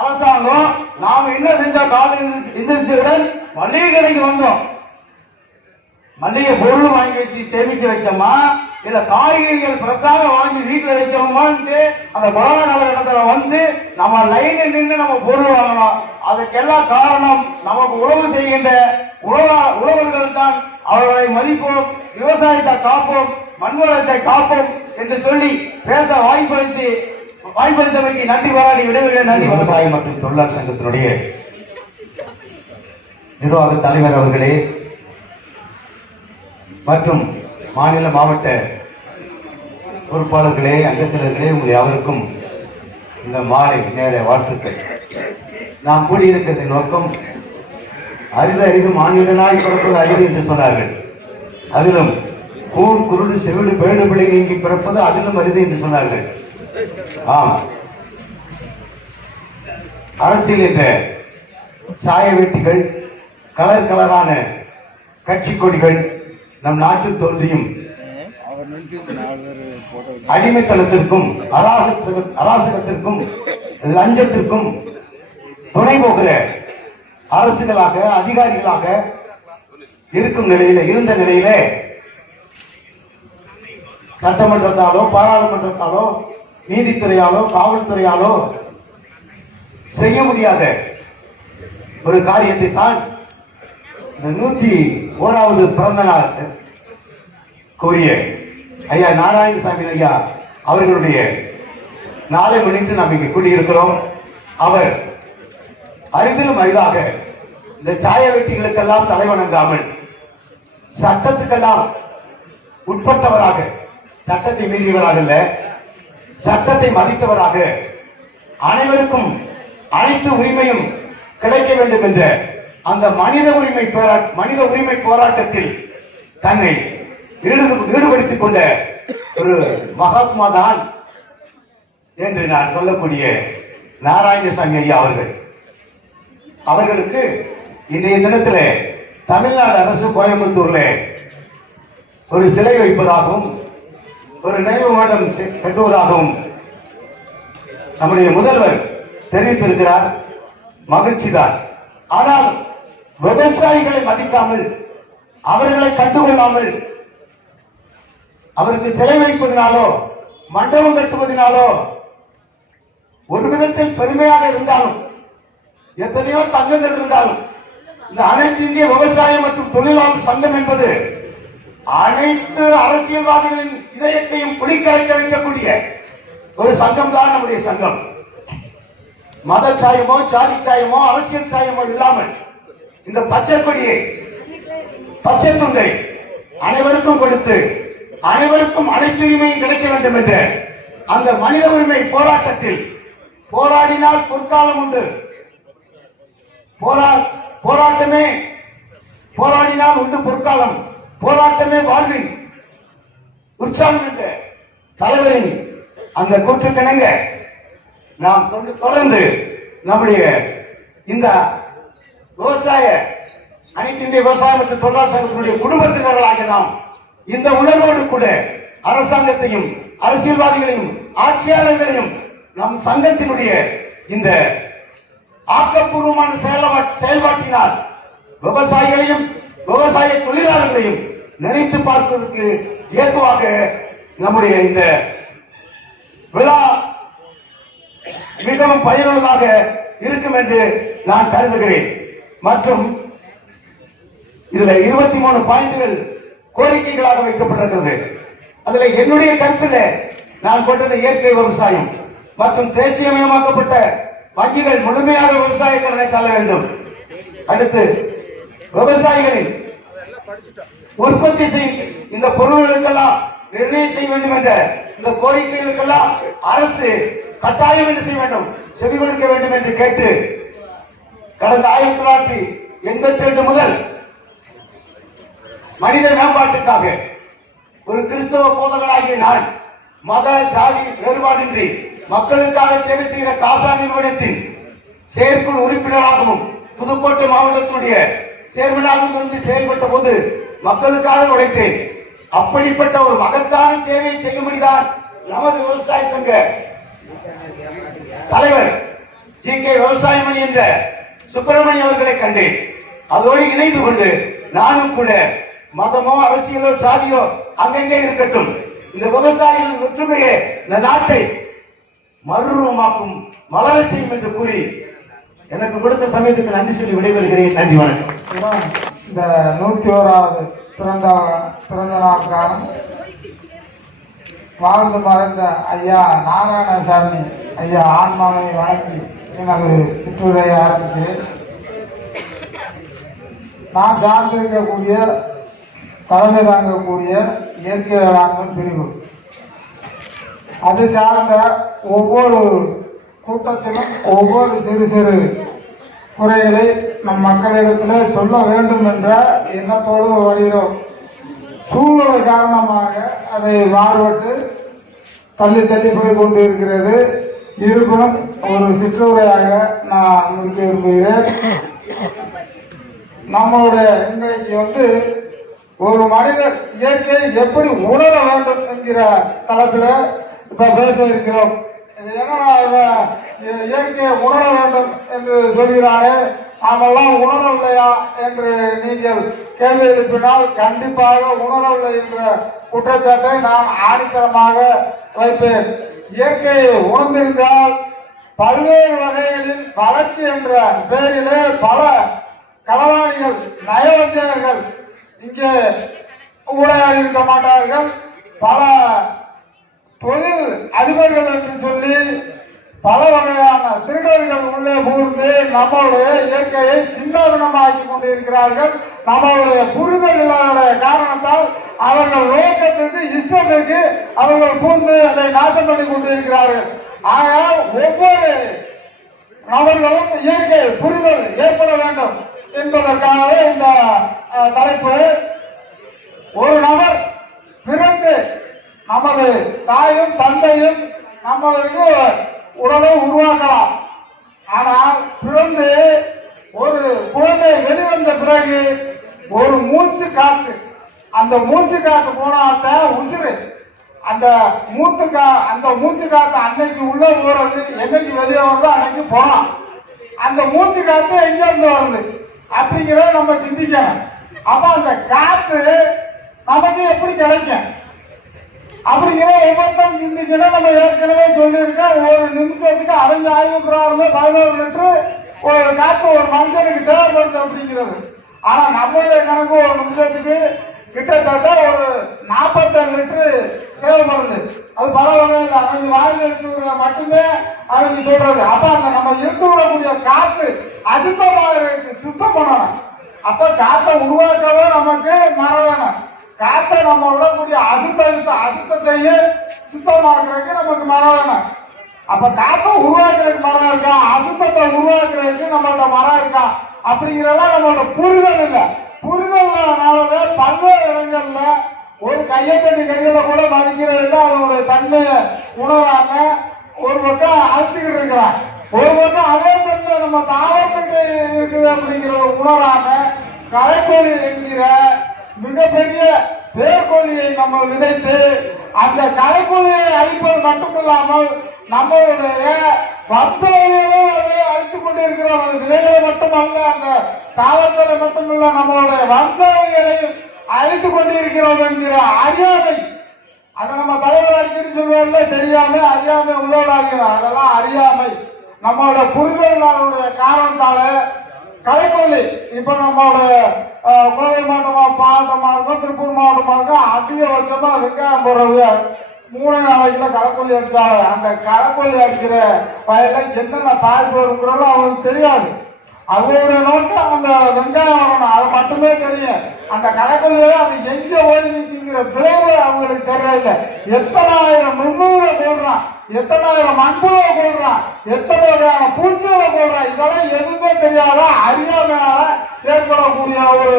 அரசாங்கம். நாம் என்ன செஞ்சோம், காலையில் எந்திரிச்சவுடன் மளிகை கடைக்கு வந்தோம். மளிகை பொருள் வாங்கி வச்சு சேமிக்க வச்சோமா, இல்ல காய்கறிகள் பிரசாக வாங்கி வீட்டுல வைக்கிறோமான்னு அந்த கொரோனா காலகட்டத்தில் நம்ம லைன்ல நின்று நம்ம பொருள் வாங்கணும். அதுக்கெல்லாம் காரணம் நமக்கு உழவு செய்கின்ற உழவர்கள் தான். அவர்களை மதிப்போம், விவசாயத்தை காப்போம், மண்வளத்தை காப்போம் என்று சொல்லி பேச வாய்ப்பளித்தமைக்கு நன்றி பாராட்டி விடைபெறுகிறேன். நன்றி. விவசாய மற்றும் தொழிலாளர் சங்கத்தினுடைய நிர்வாக தலைவர் அவர்களே மற்றும் மாநில மாவட்ட பொறுப்பாளர்களே, அங்கத்தினர்களே, உங்கள் யாவருக்கும் இந்த மாலை நேர வாழ்த்துக்கள். நாம் கூடியிருக்கிறதின் நோக்கம் அரிது மாநிலனாய் பிறப்பது அரிது என்று சொன்னார்கள். அதிலும் கூண் குருடு செவிடு பேடு பிள்ளை நீங்கி பிறப்பது அதிலும் அரிது என்று சொன்னார்கள். ஆம், அரசியல் என்ற சாய வேட்டிகள், கலர் கலரான கட்சி கொடிகள் நம் நாட்டில் தோன்றியும் அடிமைத்தனத்திற்கும் அராசகத்திற்கும் லஞ்சத்திற்கும் துணை போகிற அரசுகளாக அதிகாரிகளாக இருந்த நிலையில சட்டமன்றத்தாலோ பாராளுமன்றத்தாலோ நீதித்துறையாலோ காவல்துறையாலோ செய்ய முடியாத ஒரு காரியத்தை தான் இந்த 101வது பிறந்த நாள் கூறிய ஐயா நாராயணசாமி ஐயா அவர்களுடைய நாளை முன்னிட்டு நாம் இங்கு கூடியிருக்கிறோம். அவர் அரிதிலும் அரிதாக இந்த சாய வெட்டிகளுக்கெல்லாம் தலைவணங்காமல் சட்டத்துக்கெல்லாம் உட்பட்டவராக, சட்டத்தை மீறியவராக அல்ல, சட்டத்தை மதித்தவராக, அனைவருக்கும் அனைத்து உரிமையும் கிடைக்க வேண்டும் என்ற அந்த மனித உரிமை போராட்டத்தில் தன்னை ஈடுபடுத்திக் கொண்ட ஒரு மகாத்மா தான் என்று நான் சொல்லக்கூடிய நாராயணசாமி ஐயா அவர்கள். அவர்களுக்கு இன்றைய தினத்திலே தமிழ்நாடு அரசு கோயம்புத்தூர்ல ஒரு சிலை வைப்பதாகவும் ஒரு நினைவு மண்டபம் கட்டுவதாகவும் நம்முடைய முதல்வர் தெரிவித்திருக்கிறார். மகிழ்ச்சிதான். ஆனால் விவசாயிகளை மதிக்காமல், அவர்களை கண்டுகொள்ளாமல், அவருக்கு சிலை வைப்பதனாலோ மண்டபம் கட்டுவதனாலோ ஒரு விதத்தில் பெருமையாக இருந்தாலும், எத்தனையோ சங்கங்கள் இருந்தாலும், இந்த அனைத்து இந்திய விவசாய மற்றும் தொழிலாளர் சங்கம் என்பது அனைத்து அரசியல்வாதிகளின் இதயத்தையும் புலிக்கரைக்க வைக்கக்கூடிய ஒரு சங்கம் தான் நம்முடைய சங்கம். மத சாயமோ சாதி சாயமோ அரசியல் சாயமோ இல்லாமல் இந்த பச்சை கொடியை, பச்சை துண்டை அனைவருக்கும் கொடுத்து அனைவருக்கும் அனைத்து உரிமையும் கிடைக்க வேண்டும் என்ற அந்த மனித உரிமை போராட்டத்தில் போராடினால் பொற்காலம் உண்டு, போராட்டமே போராடினால் உண்டு பொற்காலம், போராட்டமே வாழ்வின் உற்சாகம் என்ற தலைவரின் அந்த கூற்றுக்கிணங்க நாம் தொடர்ந்து நம்முடைய இந்த விவசாய அனைத்து இந்திய விவசாய மற்றும் தொழிலாளர் சங்கத்தினுடைய குடும்பத்தினர்களாக நாம் இந்த உணர்வோடு கூட அரசாங்கத்தையும் அரசியல்வாதிகளையும் ஆட்சியாளர்களையும் நம் சங்கத்தினுடைய இந்த ஆக்கப்பூர்வமான செயல்பாட்டினால் விவசாயிகளையும் விவசாய தொழிலாளர்களையும் நினைத்து பார்ப்பதற்கு ஏதுவாக நம்முடைய இந்த விழா மிகவும் பயனுள்ளதாக இருக்கும் என்று நான் கருதுகிறேன். மற்றும் இதுல 23 பாயிண்டுகள் கோரிக்கைகளாக வைக்கப்பட்டிருக்கிறது. அதுல என்னுடைய கருத்துல நான் கொண்டது இயற்கை விவசாயம் மற்றும் தேசியமயமாக்கப்பட்ட வங்கிகள் முழுமையாக விவசாய கடனை தள்ள வேண்டும். அடுத்து விவசாயிகளின் உற்பத்தி செய்யும் இந்த பொருள்களுக்கெல்லாம் நிர்ணயம் செய்ய வேண்டும் என்ற இந்த கோரிக்கைகளுக்கெல்லாம் அரசு கட்டாயம் என்று செய்ய வேண்டும், செவி கொடுக்க வேண்டும் என்று கேட்டு கடந்த 1982 முதல் மனித மேம்பாட்டுக்காக ஒரு கிறிஸ்தவ போதகனாகிய நான் மத ஜாதி வேறுபாடின்றி மக்களுக்காக சேவை செய்கிற காசா நிறுவனத்தின் செயற்குழு உறுப்பினராகவும் புதுக்கோட்டை மாவட்டத்துடைய சேர்மனாகவும் இருந்து செயல்பட்ட போது மக்களுக்காக உழைத்தேன். அப்படிப்பட்ட ஒரு மகத்தான சேவையை செய்யும்படிதான் நமது விவசாய சங்க தலைவர் ஜி.கே. விவசாயமணி என்ற சுப்பிரமணி அவர்களை கண்டேன். அதோடு இணைந்து கொண்டு நானும் கூட மதமோ அரசியலோ சாதியோ அங்கங்கே இருக்கட்டும், இந்த விவசாயிகளின் ஒற்றுமையை இந்த நாட்டை மறுரூபமாக்கும் மலர செய்யும் என்று கூறி எனக்கு கொடுத்த சமயத்துக்கு நன்றி சொல்லி விடைபெறுகிறேன். நன்றி, வணக்கம். இந்த 101வது பிறந்த நாள் காலம் வாழ்ந்து மறைந்த ஐயா நாராயணசாமி ஐயா ஆன்மாவை வணங்கி எனது சிற்றுரையை ஆரம்பிக்கிறேன். நான் சார்ந்திருக்கக்கூடிய தலைமை தாங்கக்கூடிய இயற்கை வேளாண்மை பிரிவு, அது சார்ந்த ஒவ்வொரு கூட்டத்திலும் ஒவ்வொரு சிறு சிறு குறைகளை நம் மக்களிடத்தில் சொல்ல வேண்டும் என்ற எண்ணத்தோடு வருகிறோம். சூழ்நிலை காரணமாக அதை மாறுபட்டு தள்ளி போய் கொண்டு இருக்கிறது. இருப்பினும் ஒரு சிற்றுரையாக நான் முடிக்க விரும்புகிறேன். நம்மளுடைய இன்றைக்கு ஒரு மனிதர் இயற்கையை எப்படி உணர வேண்டும் என்கிற தலைப்பில் இப்ப பேச இருக்கிறோம். இயற்கையை உணர வேண்டும் என்று சொல்கிறாரே, நாமெல்லாம் உணரவில்லையா என்று நீங்கள் கேள்வி எழுப்பினால் கண்டிப்பாக உணரவில்லை என்ற குற்றச்சாட்டை நான் ஆணித்தரமாக வைப்பேன். இயற்கையை உணர்ந்திருந்தால் பல்வேறு வகைகளில் வளர்ச்சி என்ற பெயரிலே பல களவாணிகள் நயவஞ்சகர்கள் இங்கே ஊழையாடி இருக்க மாட்டார்கள். பல தொழில் அதிபர்கள் என்று சொல்லி பல வகையான திருடர்கள் உள்ளே புகுந்து நம்மளுடைய இயற்கையை சின்னாபின்னமாக்கி கொண்டிருக்கிறார்கள். நம்மளுடைய புரிதல் இல்லாத காரணத்தால் அவர்கள் நோக்கத்திற்கு இஷ்டத்திற்கு அவர்கள் பூந்து அதை நாசம் பண்ணி கொண்டிருக்கிறார்கள். ஆனால் ஒவ்வொரு நபர்களும் இயற்கை புரிதல் ஏற்பட வேண்டும் என்பதற்காகவே இந்த தலைப்பு. ஒரு நபர் பிறந்து நமது தாயும் தந்தையும் நம்மளுக்கு உடலை உருவாக்கலாம். ஆனால் பிறந்து ஒரு மூச்சு காத்து, அந்த மூச்சு காத்து போனால்தான் உசுறு. அந்த மூச்சு காத்து அன்னைக்கு உள்ள போறது, என்னைக்கு வெளியே வருதோ அன்னைக்கு போலாம். அந்த மூச்சு காத்து எங்க இருந்து வருது அப்படிங்கிறத நம்ம சிந்திக்கணும். அப்ப அந்த காத்து நமக்கு எப்படி கிடைக்கும் அப்படிங்கிற ஒவ்வொருத்தரும் சிந்திக்கணும். நம்ம ஏற்கனவே சொல்லியிருக்கோம், ஒரு நிமிஷத்துக்கு அவங்க ஆய்வு பிரகாரமே 11 லிட்டர் ஒரு காத்து ஒரு மனுஷனுக்கு தேவைப்படுது அப்படிங்கிறது. ஆனா நம்மளுடைய கணக்கு ஒரு நிமிஷத்துக்கு கிட்டத்தட்ட ஒரு 47 லிட்டர் தேவைப்படுது. அது பரவாயில்ல, அவங்க வாயில் எடுத்து மட்டுமே அவங்க சொல்றது. அப்ப அந்த நம்ம இழுத்து விடக்கூடிய காத்து அசுத்தமாக இருக்கு, சுத்தம் பண்ணணும். அப்ப காத்தை உருவாக்கவே நமக்கு மரம் வேணும். காத்தை நம்ம விடக்கூடிய அசுத்தத்தையும் சுத்தமாக்குறதுக்கு நமக்கு மரம் வேணும். அப்ப காத்தை உருவாக்குறதுக்கு மரம் இருக்கா, அசுத்தத்தை உருவாக்குறதுக்கு நம்மளோட மரம் இருக்கா அப்படிங்கிறதெல்லாம் நம்மளோட புரிதல் இல்லை. புரிதல்னாலதான் பல்வேறு இடங்கள்ல ஒரு கையை கைகளை கூட மதிக்கிறது அவனுடைய தன்மையை உணராம ஒரு பக்கம் அழைச்சிக்கிட்டு இருக்கிறான். ஒரு பக்கம் அதே தன்மை நம்ம தாவரத்துக்கு இருக்குது அப்படிங்கிற உணராம கலைக்கோழி என்கிற மிகப்பெரிய பேர்கோழியை நம்ம விதைத்து அந்த கலைக்கோழியை அழிப்பது மட்டுமில்லாமல் நம்மளுடைய வம்சங்களையும் அழித்துக் கொண்டிருக்கிறோம். அந்த விதைகளை மட்டுமல்ல, அந்த தாவரங்களை மட்டுமல்ல, நம்மளுடைய வம்சங்களையும் அழித்துக் கொண்டிருக்கிறோம் என்கிற அறியாமை. அதை நம்ம தலைவர் அடிக்கடி சொல்வதில்லை, தெரியாம அறியாமை உள்ளவராகிறோம். அதெல்லாம் அறியாமை. நம்மளோட புரிதலுடைய காரணத்தால கலைக்கொல்லி இப்ப நம்மளோட கோவை மாவட்டமா இருக்கும், திருப்பூர் மாவட்டமா இருக்கும், அதிகபட்சமா வெங்காயம் போடுறது 3 நாளைக்குள்ள களைக்கொல்லி அடிச்சாங்க. அந்த களைக்கொல்லி அடிக்கிற வயல்ல என்னென்ன பாதிப்பு வருங்கிறதோ அவங்களுக்கு தெரியாது. அவருடைய நோக்கம் அந்த வெங்காயம் வரணும், அது மட்டுமே தெரியும். அந்த களைக்கொல்லியை அது எங்க ஓடி நிற்கிற விளைவு அவங்களுக்கு தெரியல. எத்தனாயிரம் முன்னூரை போடுறான், எத்தனாயிரம் மண்புழுவை போடுறான், எத்தனை வகையான பூச்சிகளை போடுறான், இதெல்லாம் எதுவுமே தெரியாத அறியாமையால ஏற்படக்கூடிய ஒரு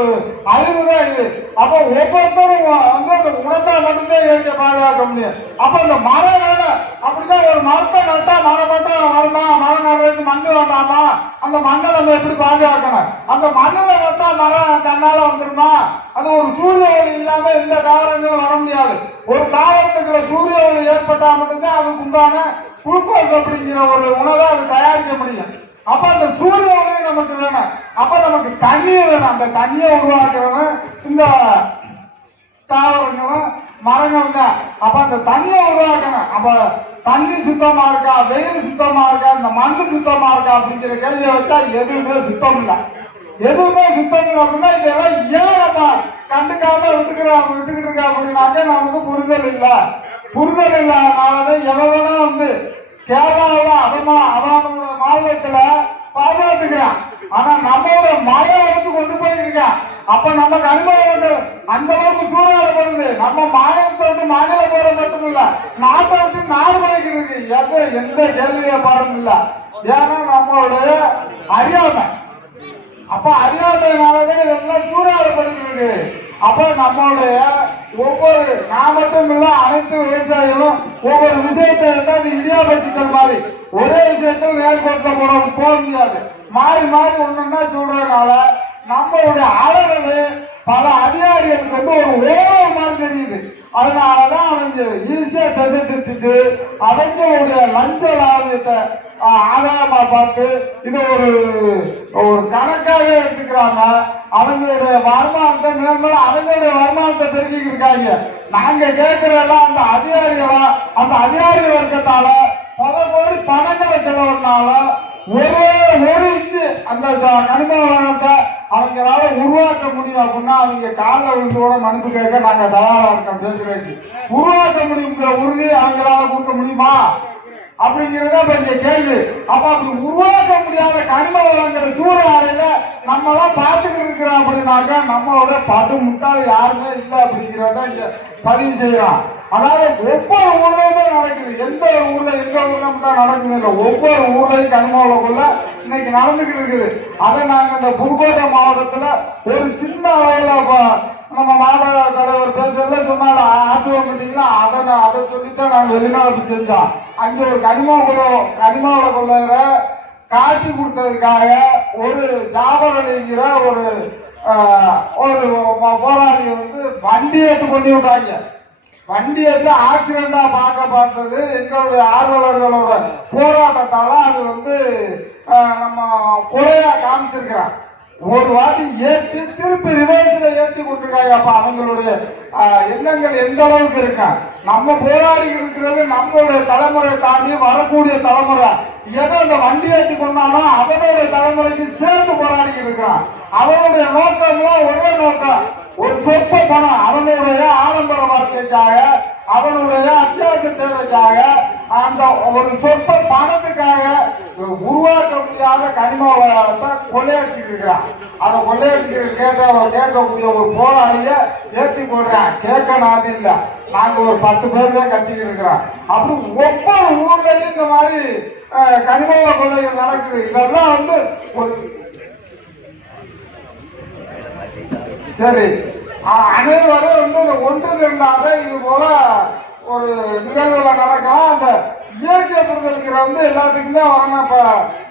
அழிவுதான் இது. அப்ப ஒவ்வொருத்தரும் வந்து அந்த உணர்ந்தா மட்டும்தான் இயற்கை பாதுகாக்க முடியும். அப்ப அந்த மரம் வேணும் அப்படின்னா ஒரு மரத்தை நட்டா மரம் மட்டும் வருமா, மரம் நடுறதுக்கு மண்ணு வேண்டாமா, அந்த மண்ணை நம்ம எப்படி பாதுகாக்கணும்? அந்த மண்ணில் நட்டா மரம் தன்னால வந்துருமா? அது ஒரு சூரிய ஒளி இல்லாம எந்த தாவரங்களும் வர முடியாது. ஒரு தாவரத்துக்குள்ள சூரிய ஒளி ஏற்பட்டா மட்டும்தான் அதுக்கு உண்டான குளுக்கோஸ் அப்படிங்கிற ஒரு உணவை அது தயாரிக்க முடியும். அப்ப அந்த சூரிய ஒளி நமக்கு வேணும். அப்ப நமக்கு தண்ணியை வேணும். அந்த தண்ணியை உருவாக்குறவங்க இந்த தாவரங்களும் மரங்கள் தான். அப்ப அந்த தண்ணியை உருவாக்கணும். அப்ப தண்ணி சுத்தமா இருக்கா, வெயில் சுத்தமா இருக்கா, இந்த மண்ணு சுத்தமா இருக்கா அப்படிங்கிற கேள்வியை வச்சா எதுவுமே சுத்தம் இல்லை. எதுவுமே சுத்தம் இல்லை அப்படின்னா இதெல்லாம் ஏன் நம்ம கண்டுக்காம விட்டுக்கிட்டு இருக்கா அப்படின்னாக்க நமக்கு புரிதல் இல்லை. புரிதல் இல்லாதனாலதான் எவ்வளவு வந்து கேரளாவில் அவனோட மாநிலத்துல பாதுகாத்துக்கிறான். ஆனா நம்மளோட மழை எடுத்து கொண்டு போயிருக்கான். அப்ப நமக்கு அனுபவம் அந்த அளவுக்கு சூழலப்படுது. நம்ம மாநிலத்தை விட்டு மாநிலம் போற மட்டும் இல்ல, நாட்டை விட்டு நாடு போய்க்கு எந்த கேள்விய பாடம் இல்ல. ஏன்னா நம்மளுடைய அறியாமை. அப்ப அறியாமையினாலவே எல்லாம் சூழலப்படுகிறது. அப்ப நம்மளுடைய ஒவ்வொரு நான் மட்டும் இல்ல, அனைத்து விவசாயிகளும் ஒவ்வொரு விஷயத்தை அது இடியாபட்சிகள் மாதிரி ஒரே விஷயத்தில் நேர்கோட்டில் போக முடியாது. மாறி மாறி ஒண்ணுன்னா சொல்றதுனால நம்மளுடைய அளவு பல அதிகாரிகளுக்கு வந்து ஒரு ஓரம் மாதிரி தெரியுது. அதனாலதான் அவங்க ஈஸியா திசைத்திட்டு அவங்களுடைய லஞ்ச லாபத்தை ஆதாயமா பார்த்து இதை ஒரு கணக்காக எடுத்துக்கிறாங்க. அவங்களுடைய வருமானத்தை மேலும் அவங்களுடைய வருமானத்தை தெரிஞ்சுக்கிட்டு இருக்காங்க. நாங்க கேட்கிறதெல்லாம் அந்த அதிகாரிகளா, அந்த அதிகாரி வர்க்கத்தால பல கோடி பணங்களை செலவுனால ஒரு இன்ச்சு அந்த கனிம வளத்தை அவங்களால உருவாக்க முடியும் அப்படின்னா அவங்க காலில் விழுந்து கூட மனுப்பு கேட்க நாங்க தயாரா இருக்கோம் பேசுறதுக்கு. உருவாக்க முடியுங்கிற உறுதி அவங்களால கொடுக்க முடியுமா அப்படிங்கிறத பெரிய கேள்வி. அப்ப அப்படி உருவாக்க முடியாத கனிம வளங்கிற சூழ்நிலையில நம்ம எல்லாம் பார்த்துக்கிட்டு இருக்கிறோம் அப்படின்னாக்கா நம்மளோட படு முட்டாள் யாருமே இல்லை அப்படிங்கிறத இங்க பதிவு செய்யலாம். அதாவது ஒவ்வொரு ஊர்லயுமே நடக்குது. எந்த ஊர்ல மட்டும் நடக்குது இல்லை, ஒவ்வொரு ஊர்லயும் கனிம வளக்குள்ள இன்னைக்கு நடந்துகிட்டு இருக்குது. அதை நாங்க இந்த புதுக்கோட்டை மாவட்டத்துல ஒரு சின்ன அளவுல நம்ம மாவட்ட தலைவர் பேசுறதுல சொன்னால ஆற்றுவோம் பார்த்தீங்களா, அதை சொல்லித்தான் நாங்க வெளிநாடு செஞ்சோம். அங்க ஒரு கனிம வள கொள்ளையரை காட்சி கொடுத்ததுக்காக ஒரு ஜாபரங்கிற ஒரு ஒரு போராளியை வந்து வண்டி எடுத்து கொண்டு விட்டாங்க. வண்டி எடுத்து ஆக்சிடென்டா பார்த்தது எங்களுடைய ஆர்வலர்களோட போராட்டத்தால அது வந்து நம்ம கொலையா காமிச்சிருக்கிறான். ஒரு வாட்டி ஏற்றி திருப்பி ரிவர்ஸ்ல ஏற்றி கொண்டிருக்காங்க. அப்ப அவங்களுடைய எண்ணங்கள் எந்த அளவுக்கு இருக்கா? நம்ம போராடி இருக்கிறது நம்மளுடைய தலைமுறை தாண்டி வரக்கூடிய தலைமுறை எதை அந்த வண்டி ஏற்றி கொண்டானோ அவனுடைய தலைமுறைக்கு சேர்த்து போராடி இருக்கிறான். அவனுடைய நோக்கம்லாம் ஒரே நோக்கம், ஒரு சொற்ப பணம், அவனுடைய ஆடம்பர வாழ்க்கைக்காக, அவனுடைய அத்தியாவசிய தேவைக்காக, அந்த ஒரு சொற்ப பணத்துக்காக உருவாக்க முடியாத கனிம வளத்தை கொள்ளையடிச்சு இருக்கிறான். அதை கொள்ளையடிச்சு கேட்கக்கூடிய ஒரு போராளிய ஏற்றி போடுறான். கேட்க நாடு இல்ல, நாங்க ஒரு 10 பேர் தான் கத்திக்கிட்டு இருக்கிறோம். அப்படி ஒவ்வொரு ஊர்லயும் இந்த மாதிரி கனிம வள கொள்ளைகள் நடக்குது. இதெல்லாம் வந்து ஒரு சரி அனைவரும் வந்து ஒன்று இருந்தாத இது போல ஒரு நிகழ்வுல நடக்கலாம். அந்த இயற்கை புரிதலுக்கிற வந்து எல்லாத்துக்குமே வரணும். இப்ப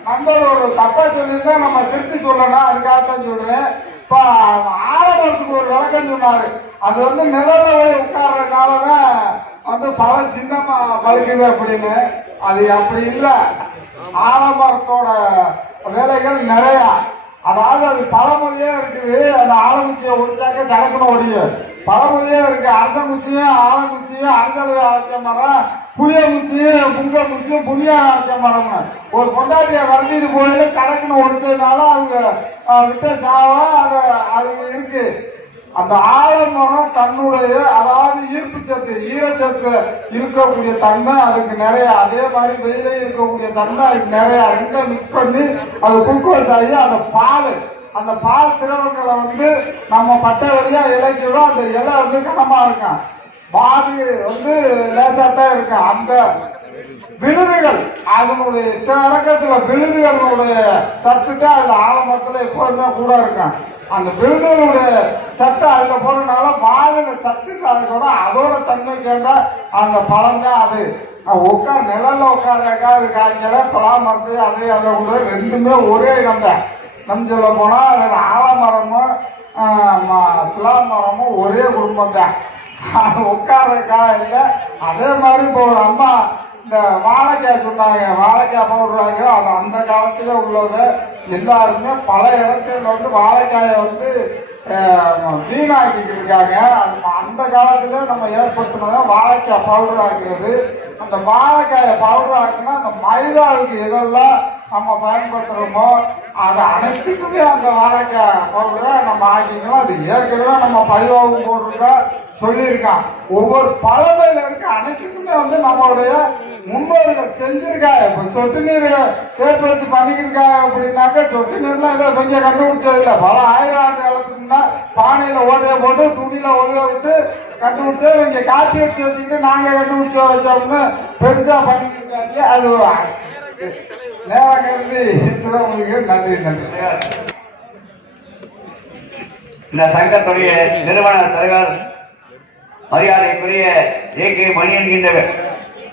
நண்பர் ஒரு தப்பா சொல்லியிருந்தா நம்ம திருத்தி சொல்லணும், அதுக்காகத்தான் சொல்றேன். இப்ப ஆரம்பத்துக்கு ஒரு விளக்கம் சொன்னாரு. அது வந்து நிழல்ல போய் உட்கார்றதுனாலதான் வந்து பல சின்னமா பழுக்குது அப்படின்னு. அது அப்படி இல்லை. ஆலமரத்தோட வேலைகள் நிறைய, அதாவது அது பழமொழியே இருக்குது. அந்த ஆலங்குச்சியை ஒடிச்சாக்க சடக்குன்னு ஒடியும். பழமொழியே இருக்கு. அரசங்குச்சியும் ஆலங்குச்சியும் அஞ்சலி ஆச்ச மரம், புளிய குச்சியும் புங்க குச்சியும் புளிய ஆச்ச மரம்னு ஒரு கொண்டாட்டிய வரைஞ்சிட்டு போயில சடக்குன்னு ஒடிச்சதுனால அவங்க விட்ட சாவா அது இருக்கு. அந்த ஆலமரம் தன்னுடைய அதாவது ஈர்ப்பு சத்து ஈரச்சத்து இருக்கக்கூடிய தன்மை அதுக்கு நிறைய, அதே மாதிரி வெயிலே இருக்கக்கூடிய தன்மை அதுக்கு நிறைய. ரெண்டை மிக்ஸ் பண்ணி அது குளுக்கோஸ் ஆகி அந்த பால் திரவங்களை வந்து நம்ம பட்டை வழியா இலைக்கிறோம். அந்த இலை வந்து கனமா இருக்கும், பாதி வந்து லேசாத்தான் இருக்கும். அந்த விழுதுகள் அதனுடைய இறக்கத்துல விழுதுகளுடைய சத்துட்டு அதுல ஆலமரத்துல எப்போதுமே கூட இருக்கும். அந்த விழுதுகளுடைய சத்து அதுல போறதுனால வாயில சத்துக்கு அது கூட அதோட தன்மை கேட்டா அந்த பழம் தான். அது உட்கார் நிழல்ல உட்கார்றக்கா அது காய்ச்சல பலாமரத்து அது அதில் கூட ரெண்டுமே ஒரே இடம் தான். நம்ம சொல்ல போனா ஆலமரமும் துலா மரமும் ஒரே குடும்பம் தான். உட்கார்றக்கா இல்லை. அதே மாதிரி இப்போ ஒரு அம்மா இந்த வாழைக்காய் சொன்னாங்க, வாழைக்காய் போடுறாங்க. அது அந்த காலத்துல உள்ளது. எல்லாருமே பல இடத்துல வந்து வாழைக்காயை வந்து வீணாக்கிட்டு இருக்காங்க. அந்த காலத்துல நம்ம ஏற்படுத்தினத வாழைக்காய் பவுடர் ஆக்குறது. அந்த வாழைக்காயை பவுடர் ஆக்குனா அந்த மைதாவுக்கு எதெல்லாம் நம்ம பயன்படுத்துறோமோ அது அனைத்துக்குமே அந்த வாழைக்காய் பவுடரை நம்ம ஆக்கிக்கணும். அது ஏற்கனவே நம்ம பதிவாகவும் போட்டிருக்கா சொல்லியிருக்கான். ஒவ்வொரு பழமையில இருக்க அனைத்துக்குமே வந்து நம்மளுடைய முன்னோர்கள் செஞ்சிருக்காங்க. இப்ப சொட்டு நீர் ஏற்படுத்தி பண்ணிக்கிருக்காங்க அப்படின்னாக்க சொட்டு நீர்லாம் ஏதோ கொஞ்சம் கண்டுபிடிச்சது இல்லை. பல 1000 ஆண்டு காலத்துக்கு தான் பானையில ஓட்டையை போட்டு துணியில ஒழுக விட்டு கண்டுபிடிச்சு இங்க காப்பி வச்சு வச்சுக்கிட்டு நாங்க கண்டுபிடிச்சு வச்சோம்னு பெருசா பண்ணிக்கிருக்காங்க. அது நேரம் கருதி உங்களுக்கு நன்றி. இந்த சங்கத்துடைய நிறுவன தலைவர் மரியாதைக்குரிய AK மணி என்கின்ற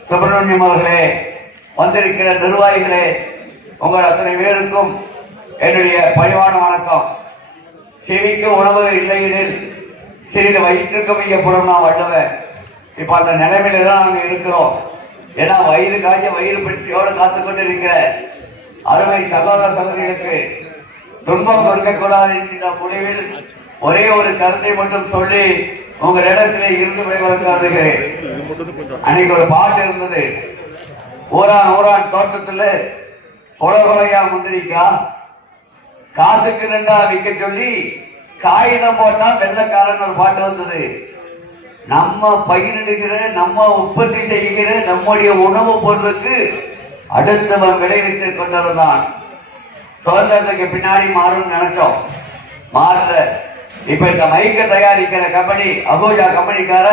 சுப்பிரமணியம் அவர்களே, வந்திருக்கிற நிர்வாகிகளே, உங்கள் அத்தனை பேருக்கும் என்னுடைய பணிவான வணக்கம். செவிக்கு உணவு இல்லையெனில் சிறிது வயிற்றுக்கு மிகப்படும் நான் வள்ளுவேன். இப்ப அந்த நிலைமையில தான் நாங்கள் இருக்கிறோம். ஏன்னா வயிறு காய்ச்ச வயிறு பிடிச்சியோடு காத்துக்கொண்டு இருக்கிற அருமை சகோதர சகோதரிகளுக்கு துன்பம் கொடுக்கக்கூடாது என்கின்ற முடிவில் ஒரே ஒரு கருத்தை மட்டும் சொல்லி உங்களிடத்திலே இருந்து வருகிறேன். அன்னைக்கு ஒரு பாட்டு இருந்தது. ஊரான் தோட்டத்துல கொலையா முந்திரிக்கா காசுக்கு 2 விற்க சொல்லி காகிதம் போட்டா வெள்ளக்காரன் ஒரு பாட்டு வந்தது. நம்ம பயிரிடுகிற நம்ம உற்பத்தி செய்கிற நம்முடைய உணவு பொருளுக்கு அடுத்தவன் விளைவித்து கொண்டதுதான் சுதந்திரத்துக்கு பின்னாடி மாறும் நினைச்சோம். மாறுற இப்ப இந்த மைக்க தயாரிக்கிற கம்பெனி அபூஜா கம்பெனிக்கார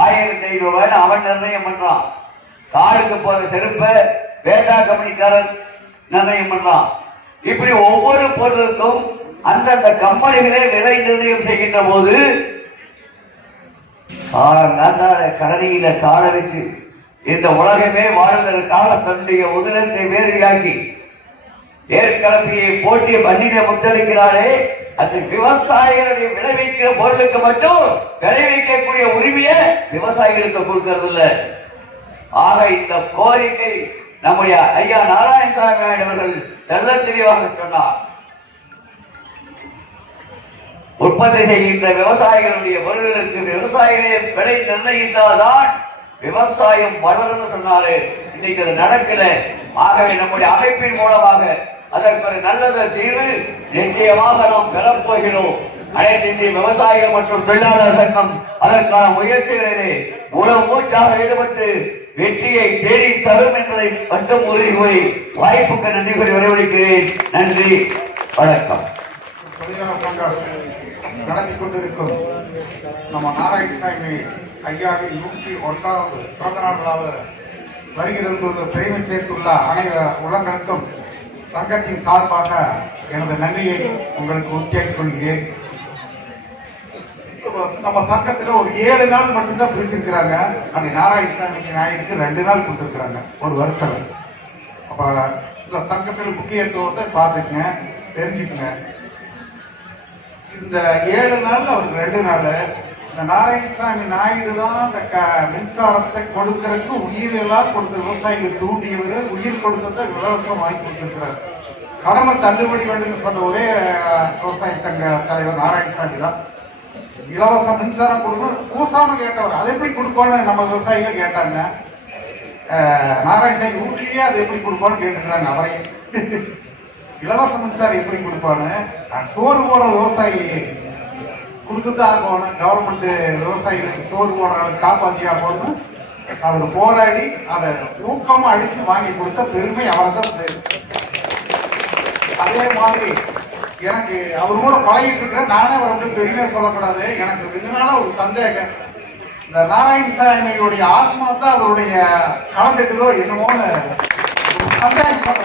1500 ரூபாய் அவன் நிர்ணயம் பண்றான். காருக்கு போற செருப்ப வேட்டா கம்பெனிக்காரன் நிர்ணயம் பண்றான். இப்படி ஒவ்வொரு பொருளுக்கும் அந்தந்த கம்பெனிகளே விலை நிர்ணயம் செய்கின்ற போது கடலியில கால வச்சு இந்த உலகமே வாழ்வதற்காக தன்னுடைய உதிரத்தை வேறுவியாக்கி ஏற்கனவே போட்டி மண்ணிலே முத்தளிக்கிறாரே, அது விவசாயிகளுடைய விளைவிக்கிற பொருளுக்கு மட்டும் விளைவிக்கக்கூடிய உரிமையை விவசாயிகளுக்கு கொடுக்கறது இல்ல. ஆக இந்த கோரிக்கை நம்முடைய ஐயா நாராயணசாமி அவர்கள் தெள்ள தெளிவாக சொன்னார். உற்பத்தி செய்கின்ற விவசாயிகளுடைய பொருள்களுக்கு விவசாயிகளே விலை நிர்ணயித்தால்தான் விவசாயம் வளரும் சொன்னாரு. இன்னைக்கு அது நடக்கல. ஆகவே நம்முடைய அமைப்பின் மூலமாக அதற்கு ஒரு நல்ல தீர்வு நிச்சயமாக நாம் பெறப்போகிறோம். அனைத்து இந்திய விவசாயிகள் மற்றும் தொழிலாளர் சங்கம் அதற்கான முயற்சிகளிலே முழு மூச்சாக ஈடுபட்டு வெற்றியை தேடி தரும் என்பதை மட்டும் உறுதி கூறி வாய்ப்புக்கு நன்றி கூறி வரவேற்கிறேன். நன்றி, வணக்கம். தொழிலாளர் சங்கம் நடத்தி கொண்டிருக்கும் நம்ம நாராயணசாமி ஐயாவின் 101வது பிறந்தநாள் விழாவில் வருகிறது பெருமை சேர்த்துள்ள அனைவரும் உள்ளங்களுக்கும் சங்கத்தின் சார்பாக எனது நன்றியை உங்களுக்கு உறுதியாக்கிக் கொள்கிறேன். நம்ம சங்கத்தில் ஒரு 7 நாள் மட்டும்தான் பிரிச்சிருக்கிறாங்க. அந்த நாராயணசாமி நாயுடுக்கு 2 நாள் கொடுத்துருக்குறாங்க ஒரு வருஷம். அப்ப இந்த சங்கத்தில் முக்கியத்துவத்தை பார்த்துக்குங்க, தெரிஞ்சுக்குங்க. இந்த 7 நாள்ல அவருக்கு 2 நாள் இந்த நாராயணசாமி நாயுடு தான் இந்த மின்சாரத்தை கொடுக்கறதுக்கு உயிரெல்லாம் கொடுத்த விவசாயிகள் தூண்டியவர், உயிர் கொடுத்ததை இலவசம் வாங்கி கொடுத்திருக்கிறார். கடமை தள்ளுபடி வேண்டும் சொன்ன ஒரே விவசாய சங்க தலைவர் நாராயணசாமி தான். இலவச மின்சாரம் கொடுக்கணும் பூசாம கேட்டவர். அதை எப்படி கொடுக்கணும் நம்ம விவசாயிகள் கேட்டாங்க. நாராயணசாமி வீட்லயே அதை எப்படி கொடுக்கணும்னு கேட்டுக்கிறாங்க. அவரை இலவச மின்சாரம் எப்படி கொடுப்பான்னு சோறு போற விவசாயி கொடுத்துதான் இருக்கணும். கவர்மெண்ட் விவசாயிகளுக்கு சோறு போடுறவங்களுக்கு காப்பாற்றியா போகணும். அவர் போராடி அதை ஊக்கமா அடிச்சு வாங்கி கொடுத்த பெருமை அவர் தான். அதே மாதிரி எனக்கு அவர் கூட பழகிட்டு இருக்கிறேன். நானே அவர் வந்து பெருமையா சொல்லக்கூடாது. எனக்கு இதனால ஒரு சந்தேகம், இந்த நாராயணசாமியுடைய ஆத்மா தான் அவருடைய கலந்துட்டுதோ என்னமோன்னு சந்தேகம்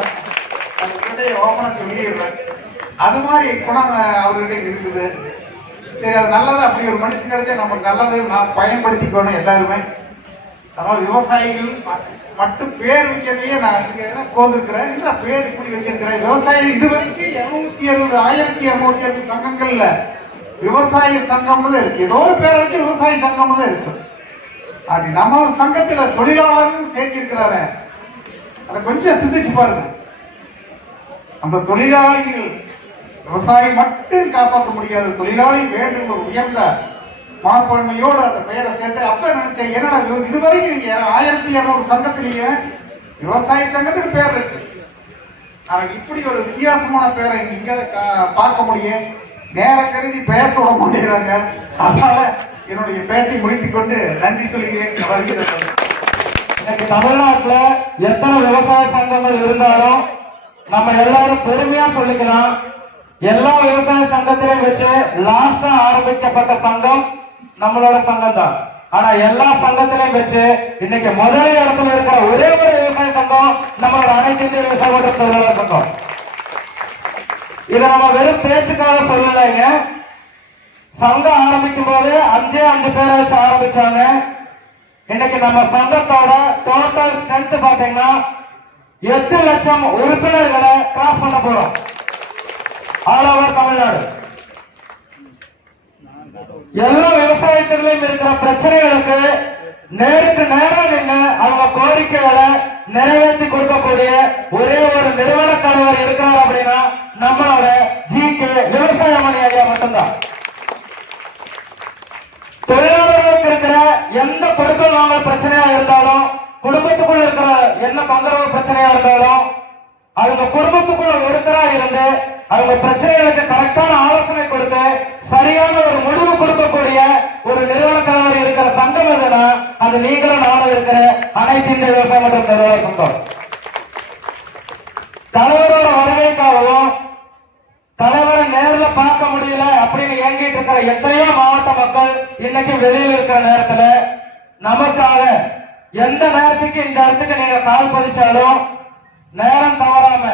ஓபனா சொல்லிடுறேன். அது மாதிரி குணம் அவர்கிட்ட இருக்குது. சரி, அது நல்லது. அப்படி ஒரு மனுஷன் கிடைச்சா நமக்கு நல்லது, நான் பயன்படுத்திக்கணும் எல்லாருமே. அதனால விவசாயிகள் மட்டும் பேர் வைக்கிறதையே நான் கோர்ந்துருக்கிறேன். என்ன பேர் இப்படி வச்சிருக்கிறேன்? விவசாயி இதுவரைக்கும் 1260 சங்கங்கள்ல விவசாய சங்கம் தான் இருக்கு. ஏதோ ஒரு பேர் வச்சு விவசாய சங்கம் தான் இருக்கு. அப்படி நம்ம சங்கத்துல தொழிலாளர்கள் சேர்த்திருக்கிறாரு. அதை கொஞ்சம் சிந்திச்சு பாருங்க. அந்த தொழிலாளிகள் விவசாயி மட்டும் காப்பாற்ற முடியாது. தொழிலாளி வேண்டும் ஒரு உயர்ந்த மனப்பான்மையோடு அந்த பெயரை சேர்த்து அப்ப நினைச்சேன், என்னடா இதுவரைக்கும் நீங்க 1200 சங்கத்திலேயே விவசாய சங்கத்துக்கு பேர் இருக்கு. ஆனா இப்படி ஒரு வித்தியாசமான பேரை இங்க பார்க்க முடியும். நேர கருதி பேச விட மாட்டேங்கிறாங்க. அதனால என்னுடைய பேச்சை முடித்துக் கொண்டு நன்றி சொல்கிறேன். வருகிறேன். இன்னைக்கு தமிழ்நாட்டுல எத்தனை விவசாய சங்கங்கள் இருந்தாலும் நம்ம எல்லாரும் பெருமையா சொல்லிக்கலாம், எல்லா விவசாய சங்கத்திலையும் வச்சு லாஸ்டா ஆரம்பிக்கப்பட்ட சங்கம் நம்மளோட சங்கம் தான். ஆனா எல்லா சங்கத்திலையும் வச்சு இன்னைக்கு முதல் இடத்துல இருக்கிற ஒரே ஒரு விவசாய சங்கம் நம்மளோட அனைத்து இந்திய விவசாய மற்றும் தொழிலாளர் சங்கம். இதை நம்ம வெறும் பேச்சுக்காக சொல்லலைங்க. சங்கம் ஆரம்பிக்கும் போது 5 பேரை வச்சு ஆரம்பிச்சாங்க. இன்னைக்கு நம்ம சங்கத்தோட டோட்டல் ஸ்ட்ரென்த் பாத்தீங்கன்னா 8 லட்சம் உறுப்பினர்களை கிராஸ் பண்ண போறோம் ஆல் ஓவர் தமிழ்நாடு. எல்லா விவசாயத்திலையும் இருக்கிற பிரச்சனைகளுக்கு நேருக்கு நேரம் நின்று அவங்க கோரிக்கைகளை நிறைவேற்றி கொடுக்கக்கூடிய ஒரே ஒரு நிறுவன தலைவர் இருக்கிறார் அப்படின்னா நம்மளோட ஜி.கே. விவசாய மணி ஐயா மட்டும்தான். தொழிலாளர்களுக்கு இருக்கிற எந்த கொடுக்கல் வாங்கல் பிரச்சனையா இருந்தாலும், குடும்பத்துக்குள்ள இருக்கிற என்ன தொந்தரவு பிரச்சனையா இருந்தாலும், அவங்க குடும்பத்துக்குள்ள ஒருத்தரா இருந்து அவங்க பிரச்சனைகளுக்கு கரெக்டான ஆலோசனை கொடுத்து சரியான ஒரு முடிவு கொடுக்கக்கூடிய ஒரு நிறுவன தலைவர் இருக்கிற சங்கம் எதுனா அது நீங்களும் நானும் இருக்கிற அனைத்து இந்திய விவசாய மற்றும் தொழிலாளர் சங்கம். தலைவரோட வருகைக்காகவும் தலைவரை நேர்ல பார்க்க முடியல அப்படின்னு ஏங்கிட்டு இருக்கிற எத்தனையோ மாவட்ட மக்கள் இன்னைக்கு வெளியில் இருக்கிற நேரத்துல நமக்காக எந்த நேரத்துக்கு இந்த இடத்துக்கு நீங்க கால் பதிச்சாலும் நேரம் தவறாம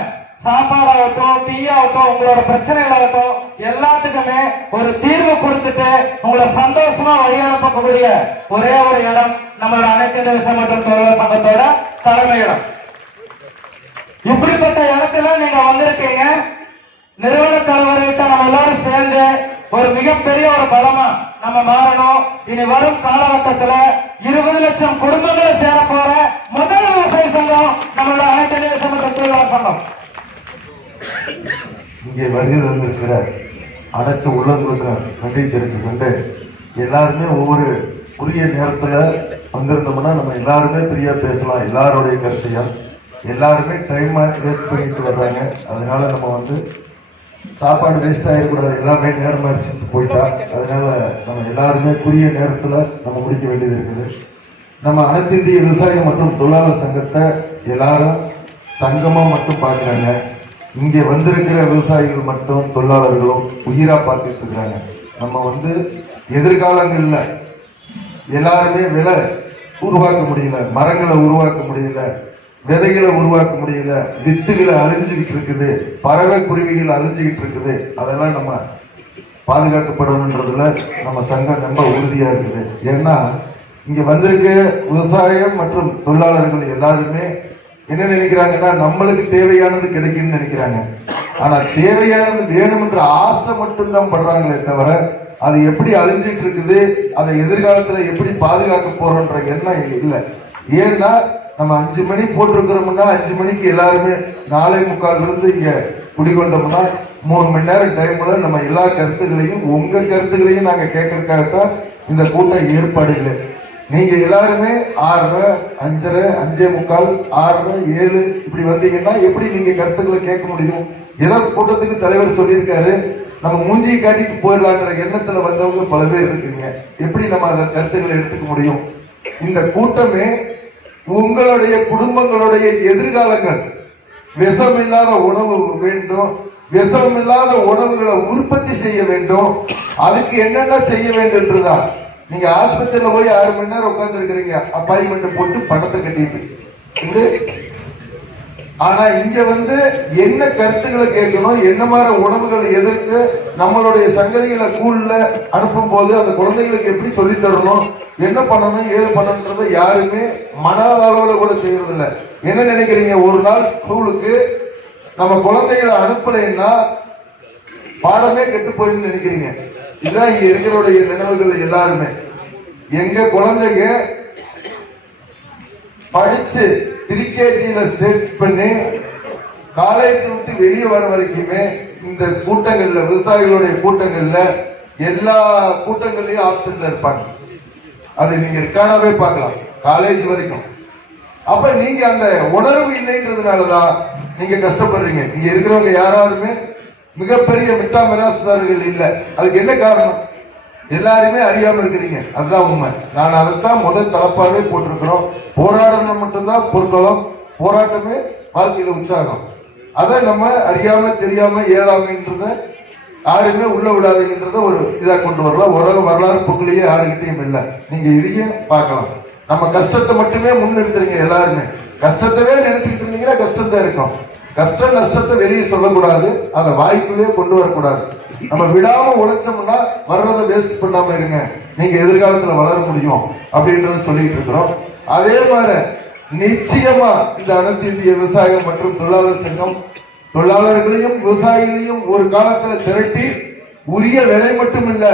சாப்பாடாகட்டும், டீயாகட்டும், உங்களோட பிரச்சனைகளாகட்டும் எல்லாத்துக்குமே ஒரு தீர்வு கொடுத்துட்டு உங்களை சந்தோஷமா வழி அனுப்பக்கூடிய ஒரே ஒரு இடம் நம்மளோட அனைத்து இந்திய விவசாய மற்றும் தொழிலாளர் சங்கத்தோட தலைமை இடம். இப்படிப்பட்ட இடத்துல நீங்க வந்திருக்கீங்க. நிறுவன தலைவர்கிட்ட நம்ம எல்லாரும் சேர்ந்து ஒரு மிகப்பெரிய ஒரு பலமா நம்ம மாறணும். இனி வரும் காலகட்டத்துல 20 லட்சம் குடும்பங்களை சேர போற முதல் விவசாய சங்கம் நம்மளோட அனைத்து இந்திய சமூக தொழிலாளர் சங்கம். இங்கே வருகை வந்திருக்கிற அனைத்து உள்ளங்களுக்கு நன்றி தெரிவித்துக் கொண்டு, எல்லாருமே ஒவ்வொரு குறுகிய நேரத்துல வந்திருந்தோம்னா நம்ம எல்லாருமே ஃப்ரீயா பேசலாம். எல்லாருடைய கருத்தையும் எல்லாருமே டைம் வேஸ்ட் பண்ணிட்டு வர்றாங்க. அதனால நம்ம சாப்பாடு வேஸ்ட் ஆகிடக்கூடாது. எல்லாமே நேரமா செஞ்சு போயிட்டா, அதனால நம்ம எல்லாருமே குறுகிய நேரத்துல நம்ம முடிக்க வேண்டியது இருக்குது. நம்ம அனைத்து இந்திய விவசாயிகள் மற்றும் தொழிலாளர் சங்கத்தை எல்லாரும் சங்கமா மட்டும் பார்க்கிறாங்க. இங்கே வந்திருக்கிற விவசாயிகள் மற்றும் தொழிலாளர்களும் உயிரா பார்த்துட்டு இருக்கிறாங்க. நம்ம எதிர்காலங்கள்ல எல்லாருமே விலை உருவாக்க முடியல, மரங்களை உருவாக்க முடியல, விதைகளை உருவாக்க முடியல, வித்துகளை அழிஞ்சுக்கிட்டு இருக்குது, பறவை குருவிகள் அழிஞ்சுக்கிட்டு இருக்குது. அதெல்லாம் நம்ம பாதுகாக்கப்படணுன்றதுல நம்ம சங்கம் ரொம்ப உறுதியா இருக்குது. ஏன்னா இங்க வந்திருக்க விவசாயம் மற்றும் தொழிலாளர்கள் எல்லாருமே என்ன நினைக்கிறாங்கன்னா, நம்மளுக்கு தேவையானது கிடைக்கும்னு நினைக்கிறாங்க. ஆனா தேவையானது வேணும் என்ற ஆசை மட்டும்தான் படுறாங்களே தவிர அது எப்படி அழிஞ்சிட்டு இருக்குது, அதை எதிர்காலத்துல எப்படி பாதுகாக்க போறோன்ற எண்ணம் இல்லை. ஏன்னா நம்ம 5 மணி போட்டிருக்கிறோம்னா 5 மணிக்கு எல்லாருமே 4:45 இங்க குடிகொண்டோம்னா 3 மணி நேரம் டைம்ல நம்ம எல்லா கருத்துக்களையும் உங்க கருத்துக்களையும் நாங்க கேட்கறதுக்காகத்தான் இந்த கூட்டம் ஏற்பாடுகள். நீங்க எல்லாருமே 6:30, 5:30, 5:45, 6:30, 7 இப்படி வந்தீங்கன்னா எப்படி நீங்க கருத்துக்களை கேட்க முடியும்? ஏதோ கூட்டத்துக்கு தலைவர் சொல்லியிருக்காரு, நம்ம மூஞ்சியை காட்டிட்டு போயிடலான்ற எண்ணத்துல வந்தவங்க பல பேர் இருக்குங்க. எப்படி நம்ம அந்த கருத்துக்களை எடுத்துக்க முடியும்? இந்த கூட்டமே உங்களுடைய குடும்பங்களுடைய எதிர்காலங்கள். விஷம் இல்லாத உணவு வேண்டும், விஷம் இல்லாத உணவுகளை உற்பத்தி செய்ய வேண்டும். அதுக்கு என்னென்ன செய்ய வேண்டும்ன்றதான். நீங்க ஆஸ்பத்திரியில போய் 6 மணி நேரம் உட்கார்ந்து இருக்கிறீங்க, அப்பாயின்மெண்ட் போட்டு பணத்தை கட்டிட்டு. ஆனா இங்க என்ன கருத்துக்களை கேட்கணும், என்ன மாதிரி உணவுகளை எதிர்த்து நம்மளுடைய சங்கதிகளை ஸ்கூல்ல அனுப்பும் போது அந்த குழந்தைகளுக்கு எப்படி சொல்லி தரணும், என்ன பண்ணணும், ஏது பண்ணணும்ன்றத யாருமே மன அளவுல கூட செய்யறது இல்லை. என்ன நினைக்கிறீங்க, ஒரு நாள் ஸ்கூலுக்கு நம்ம குழந்தைகளை அனுப்பலைன்னா பாடமே கெட்டு போயிருந்து நினைக்கிறீங்க? இதுதான் இங்க இருக்கிறோடைய நினைவுகள் எல்லாருமே. எங்க குழந்தைங்க படிச்சு 3KGல ஸ்டேட் பண்ணி காலேஜ் விட்டு வெளியே வர வரைக்குமே இந்த கூட்டங்கள்ல, விவசாயிகளுடைய கூட்டங்கள்ல, எல்லா கூட்டங்கள்லயும் ஆப்ஷன்ல இருப்பாங்க. அதை நீங்க ரெக்கார்டாவே பார்க்கலாம் காலேஜ் வரைக்கும். அப்ப நீங்க அந்த உணர்வு இல்லைன்றதுனாலதான் நீங்க கஷ்டப்படுறீங்க. இங்க இருக்கிறவங்க யாராலுமே மிகப்பெரிய மிட்டாமிராசுதாரர்கள் இல்லை. அதுக்கு என்ன காரணம்? எல்லாருமே அறியாம இருக்கிறீங்க. அதுதான் உண்மை. நான் அதைத்தான் முதல் தலப்பாவே போட்டிருக்கிறோம். போராடணும் மட்டும்தான் பொற்களம், போராட்டமே வாழ்க்கையில உற்சாகம். அதை நம்ம அறியாம தெரியாம ஏழாமைன்றத யாருமே உள்ள விடாதுன்றத ஒரு இதா கொண்டு வரலாம். உலக வரலாறு புக்கிலேயே யாருக்கிட்டையும் இல்லை. நீங்க இதையும் பார்க்கலாம். நம்ம கஷ்டத்தை மட்டுமே முன்னிறுத்துறீங்க. எல்லாருமே கஷ்டத்தவே நினைச்சுக்கிட்டு இருந்தீங்கன்னா கஷ்டம் தான் இருக்கும். கஷ்ட நஷ்டத்தை வெளியே சொல்லக்கூடாது, அதை வாய்ப்புலயே கொண்டு வரக்கூடாது. நம்ம விடாம உழைச்சோம்னா வர்றதை வேஸ்ட் பண்ணாம இருங்க, நீங்க எதிர்காலத்துல வளர முடியும் அப்படின்றத சொல்லிட்டு இருக்கிறோம். அதே மாதிரி நிச்சயமா இந்த அனைத்து இந்திய விவசாயம் மற்றும் தொழிலாளர் சங்கம் தொழிலாளர்களையும் விவசாயிகளையும் ஒரு காலத்துல திரட்டி உரிய விலை மட்டும் இல்ல,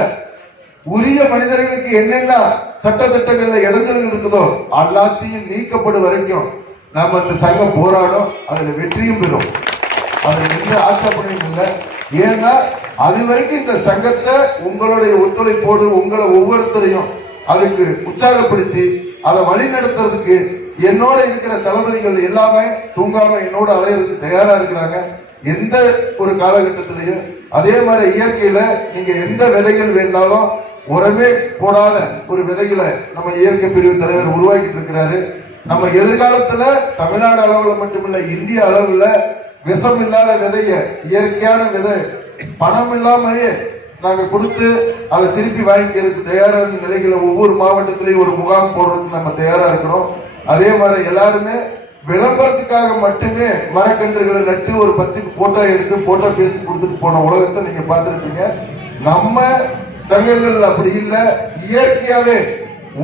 உரிய மனிதர்களுக்கு என்னென்ன சட்ட திட்டங்கள்ல இடைஞ்சல்கள் இருக்குதோ எல்லாத்தையும் நீக்கப்படும் வரைக்கும் நாம அந்த சங்கம் போராடும். அதுல வெற்றியும் பெறும். அதுல எந்த ஆசைப்படையும் இல்லை. ஏன்னா அது வரைக்கும் இந்த சங்கத்தை உங்களுடைய ஒத்துழைப்போடு உங்களை ஒவ்வொருத்தரையும் அதுக்கு உற்சாகப்படுத்தி அதை வழி நடத்துறதுக்கு என்னோட இருக்கிற தளபதிகள் எல்லாமே தூங்காம என்னோட அலையிறதுக்கு தயாரா இருக்கிறாங்க. எந்த ஒரு காலகட்டத்திலையும் அதே மாதிரி இயற்கையில நீங்க எந்த விதைகள் வேண்டாலும் உரமே போடாத ஒரு விதைகளை நம்ம இயற்கை பிரிவு தலைவர் உருவாக்கிட்டு இருக்கிறாரு. நம்ம எதிர்காலத்துல தமிழ்நாடு அளவுல மட்டுமில்ல இந்திய அளவுல விஷம் இல்லாத விதைய, இயற்கையான விதை பணம் இல்லாமயே நாங்க கொடுத்து அதை திருப்பி வாங்கிக்கிறதுக்கு தயாரான நிலைகளை ஒவ்வொரு மாவட்டத்திலையும் ஒரு முகாம் போடுறதுக்கு நம்ம தயாரா இருக்கிறோம். அதே மாதிரி எல்லாருமே விளம்பரத்துக்காக மட்டுமே மரக்கன்றுகளை நட்டு ஒரு 10 போட்டோ எடுத்து போட்டோ பேசி கொடுத்துட்டு போன உலகத்தை நீங்க பார்த்துருப்பீங்க. நம்ம சங்கங்கள் அப்படி இல்லை. இயற்கையாவே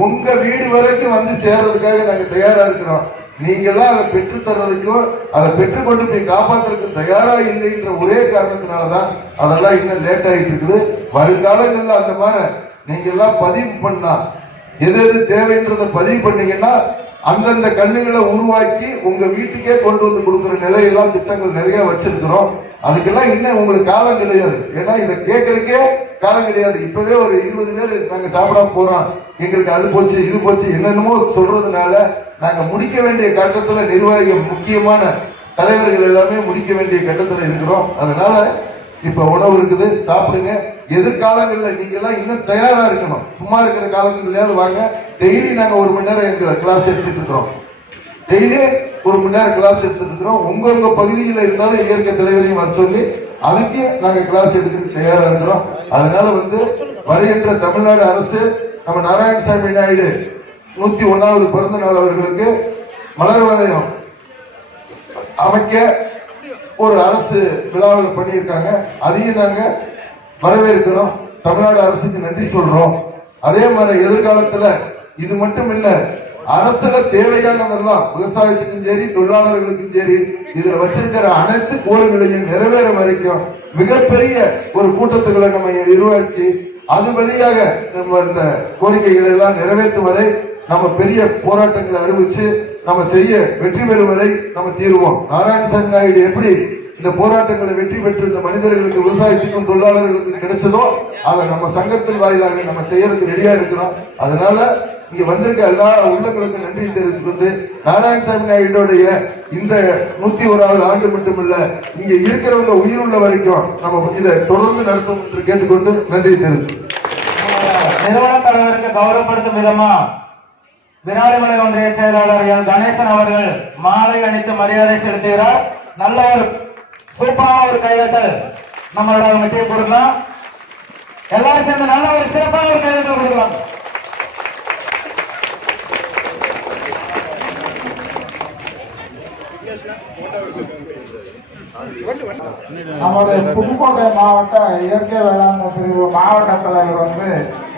உங்க வீடு வரைக்கும் வந்து சேர்றதுக்காக நாங்க தயாரா இருக்கிறோம். நீங்க எல்லாம் அதை பெற்று தர்றதுக்கும் அதை பெற்றுக் கொண்டு போய் காப்பாற்றுறதுக்கு தயாரா இல்லைன்ற ஒரே காரணத்தினாலதான் அதெல்லாம் இன்னும் லேட் ஆகிட்டு இருக்குது. வருங்காலங்கள்ல அந்த மாதிரி நீங்க எல்லாம் பதிவு பண்ணா எது எது தேவைன்றதை பதிவு பண்ணீங்கன்னா அந்தந்த கண்ணுகளை உருவாக்கி உங்க வீட்டுக்கே கொண்டு வந்து கொடுக்குற நிலையெல்லாம் திட்டங்கள் நிறைய வச்சிருக்கிறோம். அதுக்கெல்லாம் இன்னும் உங்களுக்கு காலம் கிடையாது. ஏன்னா இதை கேட்கறதுக்கே காலம் கிடையாது. இப்பவே ஒரு 20 பேர் நாங்க சாப்பிடாம போறோம், எங்களுக்கு அது போச்சு இது போச்சு என்னென்னமோ சொல்றதுனால நாங்க முடிக்க வேண்டிய கட்டத்துல நிர்வாகிகள் முக்கியமான தலைவர்கள் எல்லாமே முடிக்க வேண்டிய கட்டத்துல இருக்கிறோம். அதனால இப்ப உணவு இருக்குது, சாப்பிடுங்க. எதிர்காலங்களில் நீங்க எல்லாம் இன்னும் தயாரா இருக்கணும். சும்மா இருக்கிற காலங்கள்லயாவது வாங்க. டெய்லி நாங்க 1 மணி நேரம் எங்க கிளாஸ் எடுத்துட்டு இருக்கிறோம். டெய்லி 1 மணி நேரம் கிளாஸ் எடுத்துட்டு இருக்கிறோம். உங்க பகுதியில் இருந்தாலும் இயற்கை தலைவரையும் வர சொல்லி அதுக்கு நாங்க கிளாஸ் எடுத்துட்டு தயாரா இருக்கிறோம். அதனால வருகின்ற தமிழ்நாடு அரசு நம்ம நாராயணசாமி நாயுடு 101வது பிறந்த நாள் அவர்களுக்கு மலர் வளையம் அமைக்க ஒரு அரசு விழாவில் பண்ணியிருக்காங்க. அதையும் நாங்க வரவேற்கிறோம். தமிழ்நாடு அரசுக்கு நன்றி சொல்றோம். அதே மாதிரி எதிர்காலத்துல இது மட்டும் இல்ல, அரசுல தேவையானதெல்லாம் விவசாயத்துக்கும் சரி தொழிலாளர்களுக்கும் சரி இதுல வச்சிருக்கிற அனைத்து கோரிக்கைகளையும் நிறைவேற வரைக்கும் மிகப்பெரிய ஒரு கூட்டத்துக்களை நம்ம உருவாக்கி அது வழியாக நம்ம இந்த கோரிக்கைகளை எல்லாம் நிறைவேற்றும் வரை நம்ம பெரிய போராட்டங்களை அறிவிச்சு நம்ம செய்ய வெற்றி பெறும் வரை நம்ம தீர்வோம். நாராயணசாமி நாயுடு எப்படி இந்த போராட்டங்களை வெற்றி பெற்று இந்த மனிதர்களுக்கு விவசாயத்துக்கும் தொழிலாளர்களுக்கு கிடைச்சதோ அதை நம்ம சங்கத்தின் வாயிலாக நம்ம செய்யறதுக்கு ரெடியா இருக்கிறோம். அதனால இங்க வந்திருக்க எல்லா உள்ளங்களுக்கும் நன்றி தெரிவித்துக்கொண்டு நாராயணசாமி நாயுடைய இந்த 101வது ஆண்டு மட்டுமல்ல இங்க இருக்கிறவங்க உயிர் உள்ள வரைக்கும் நம்ம இதை தொடர்ந்து நடத்தும் என்று கேட்டுக்கொண்டு நன்றி தெரிவித்து நிறுவன தலைவருக்கு கௌரவப்படுத்தும் விதமா விராலிமலை ஒன்றிய செயலாளர் எல் கணேசன் அவர்கள் மாலை அணித்து மரியாதை செலுத்துகிறார். நல்ல ஒரு சூப்பரான ஒரு கைதட்டல் நம்மளோட வெற்றியை கொடுக்கலாம். எல்லாரும் சேர்ந்து நல்ல ஒரு சிறப்பான ஒரு கைதட்டல் கொடுக்கலாம். நமது புதுக்கோட்டை மாவட்ட இயற்கை வேளாண்மை பிரிவு மாவட்ட தலைவர்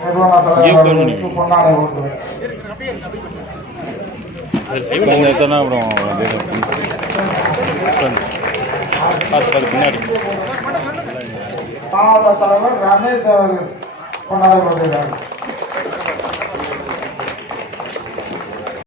நிறுவன தலைவர் பொன்னாடை கொடுக்கிறார். மாவட்ட தலைவர் ரமேஷ் அவர்கள் கொண்டாட கொடுக்கிறார்.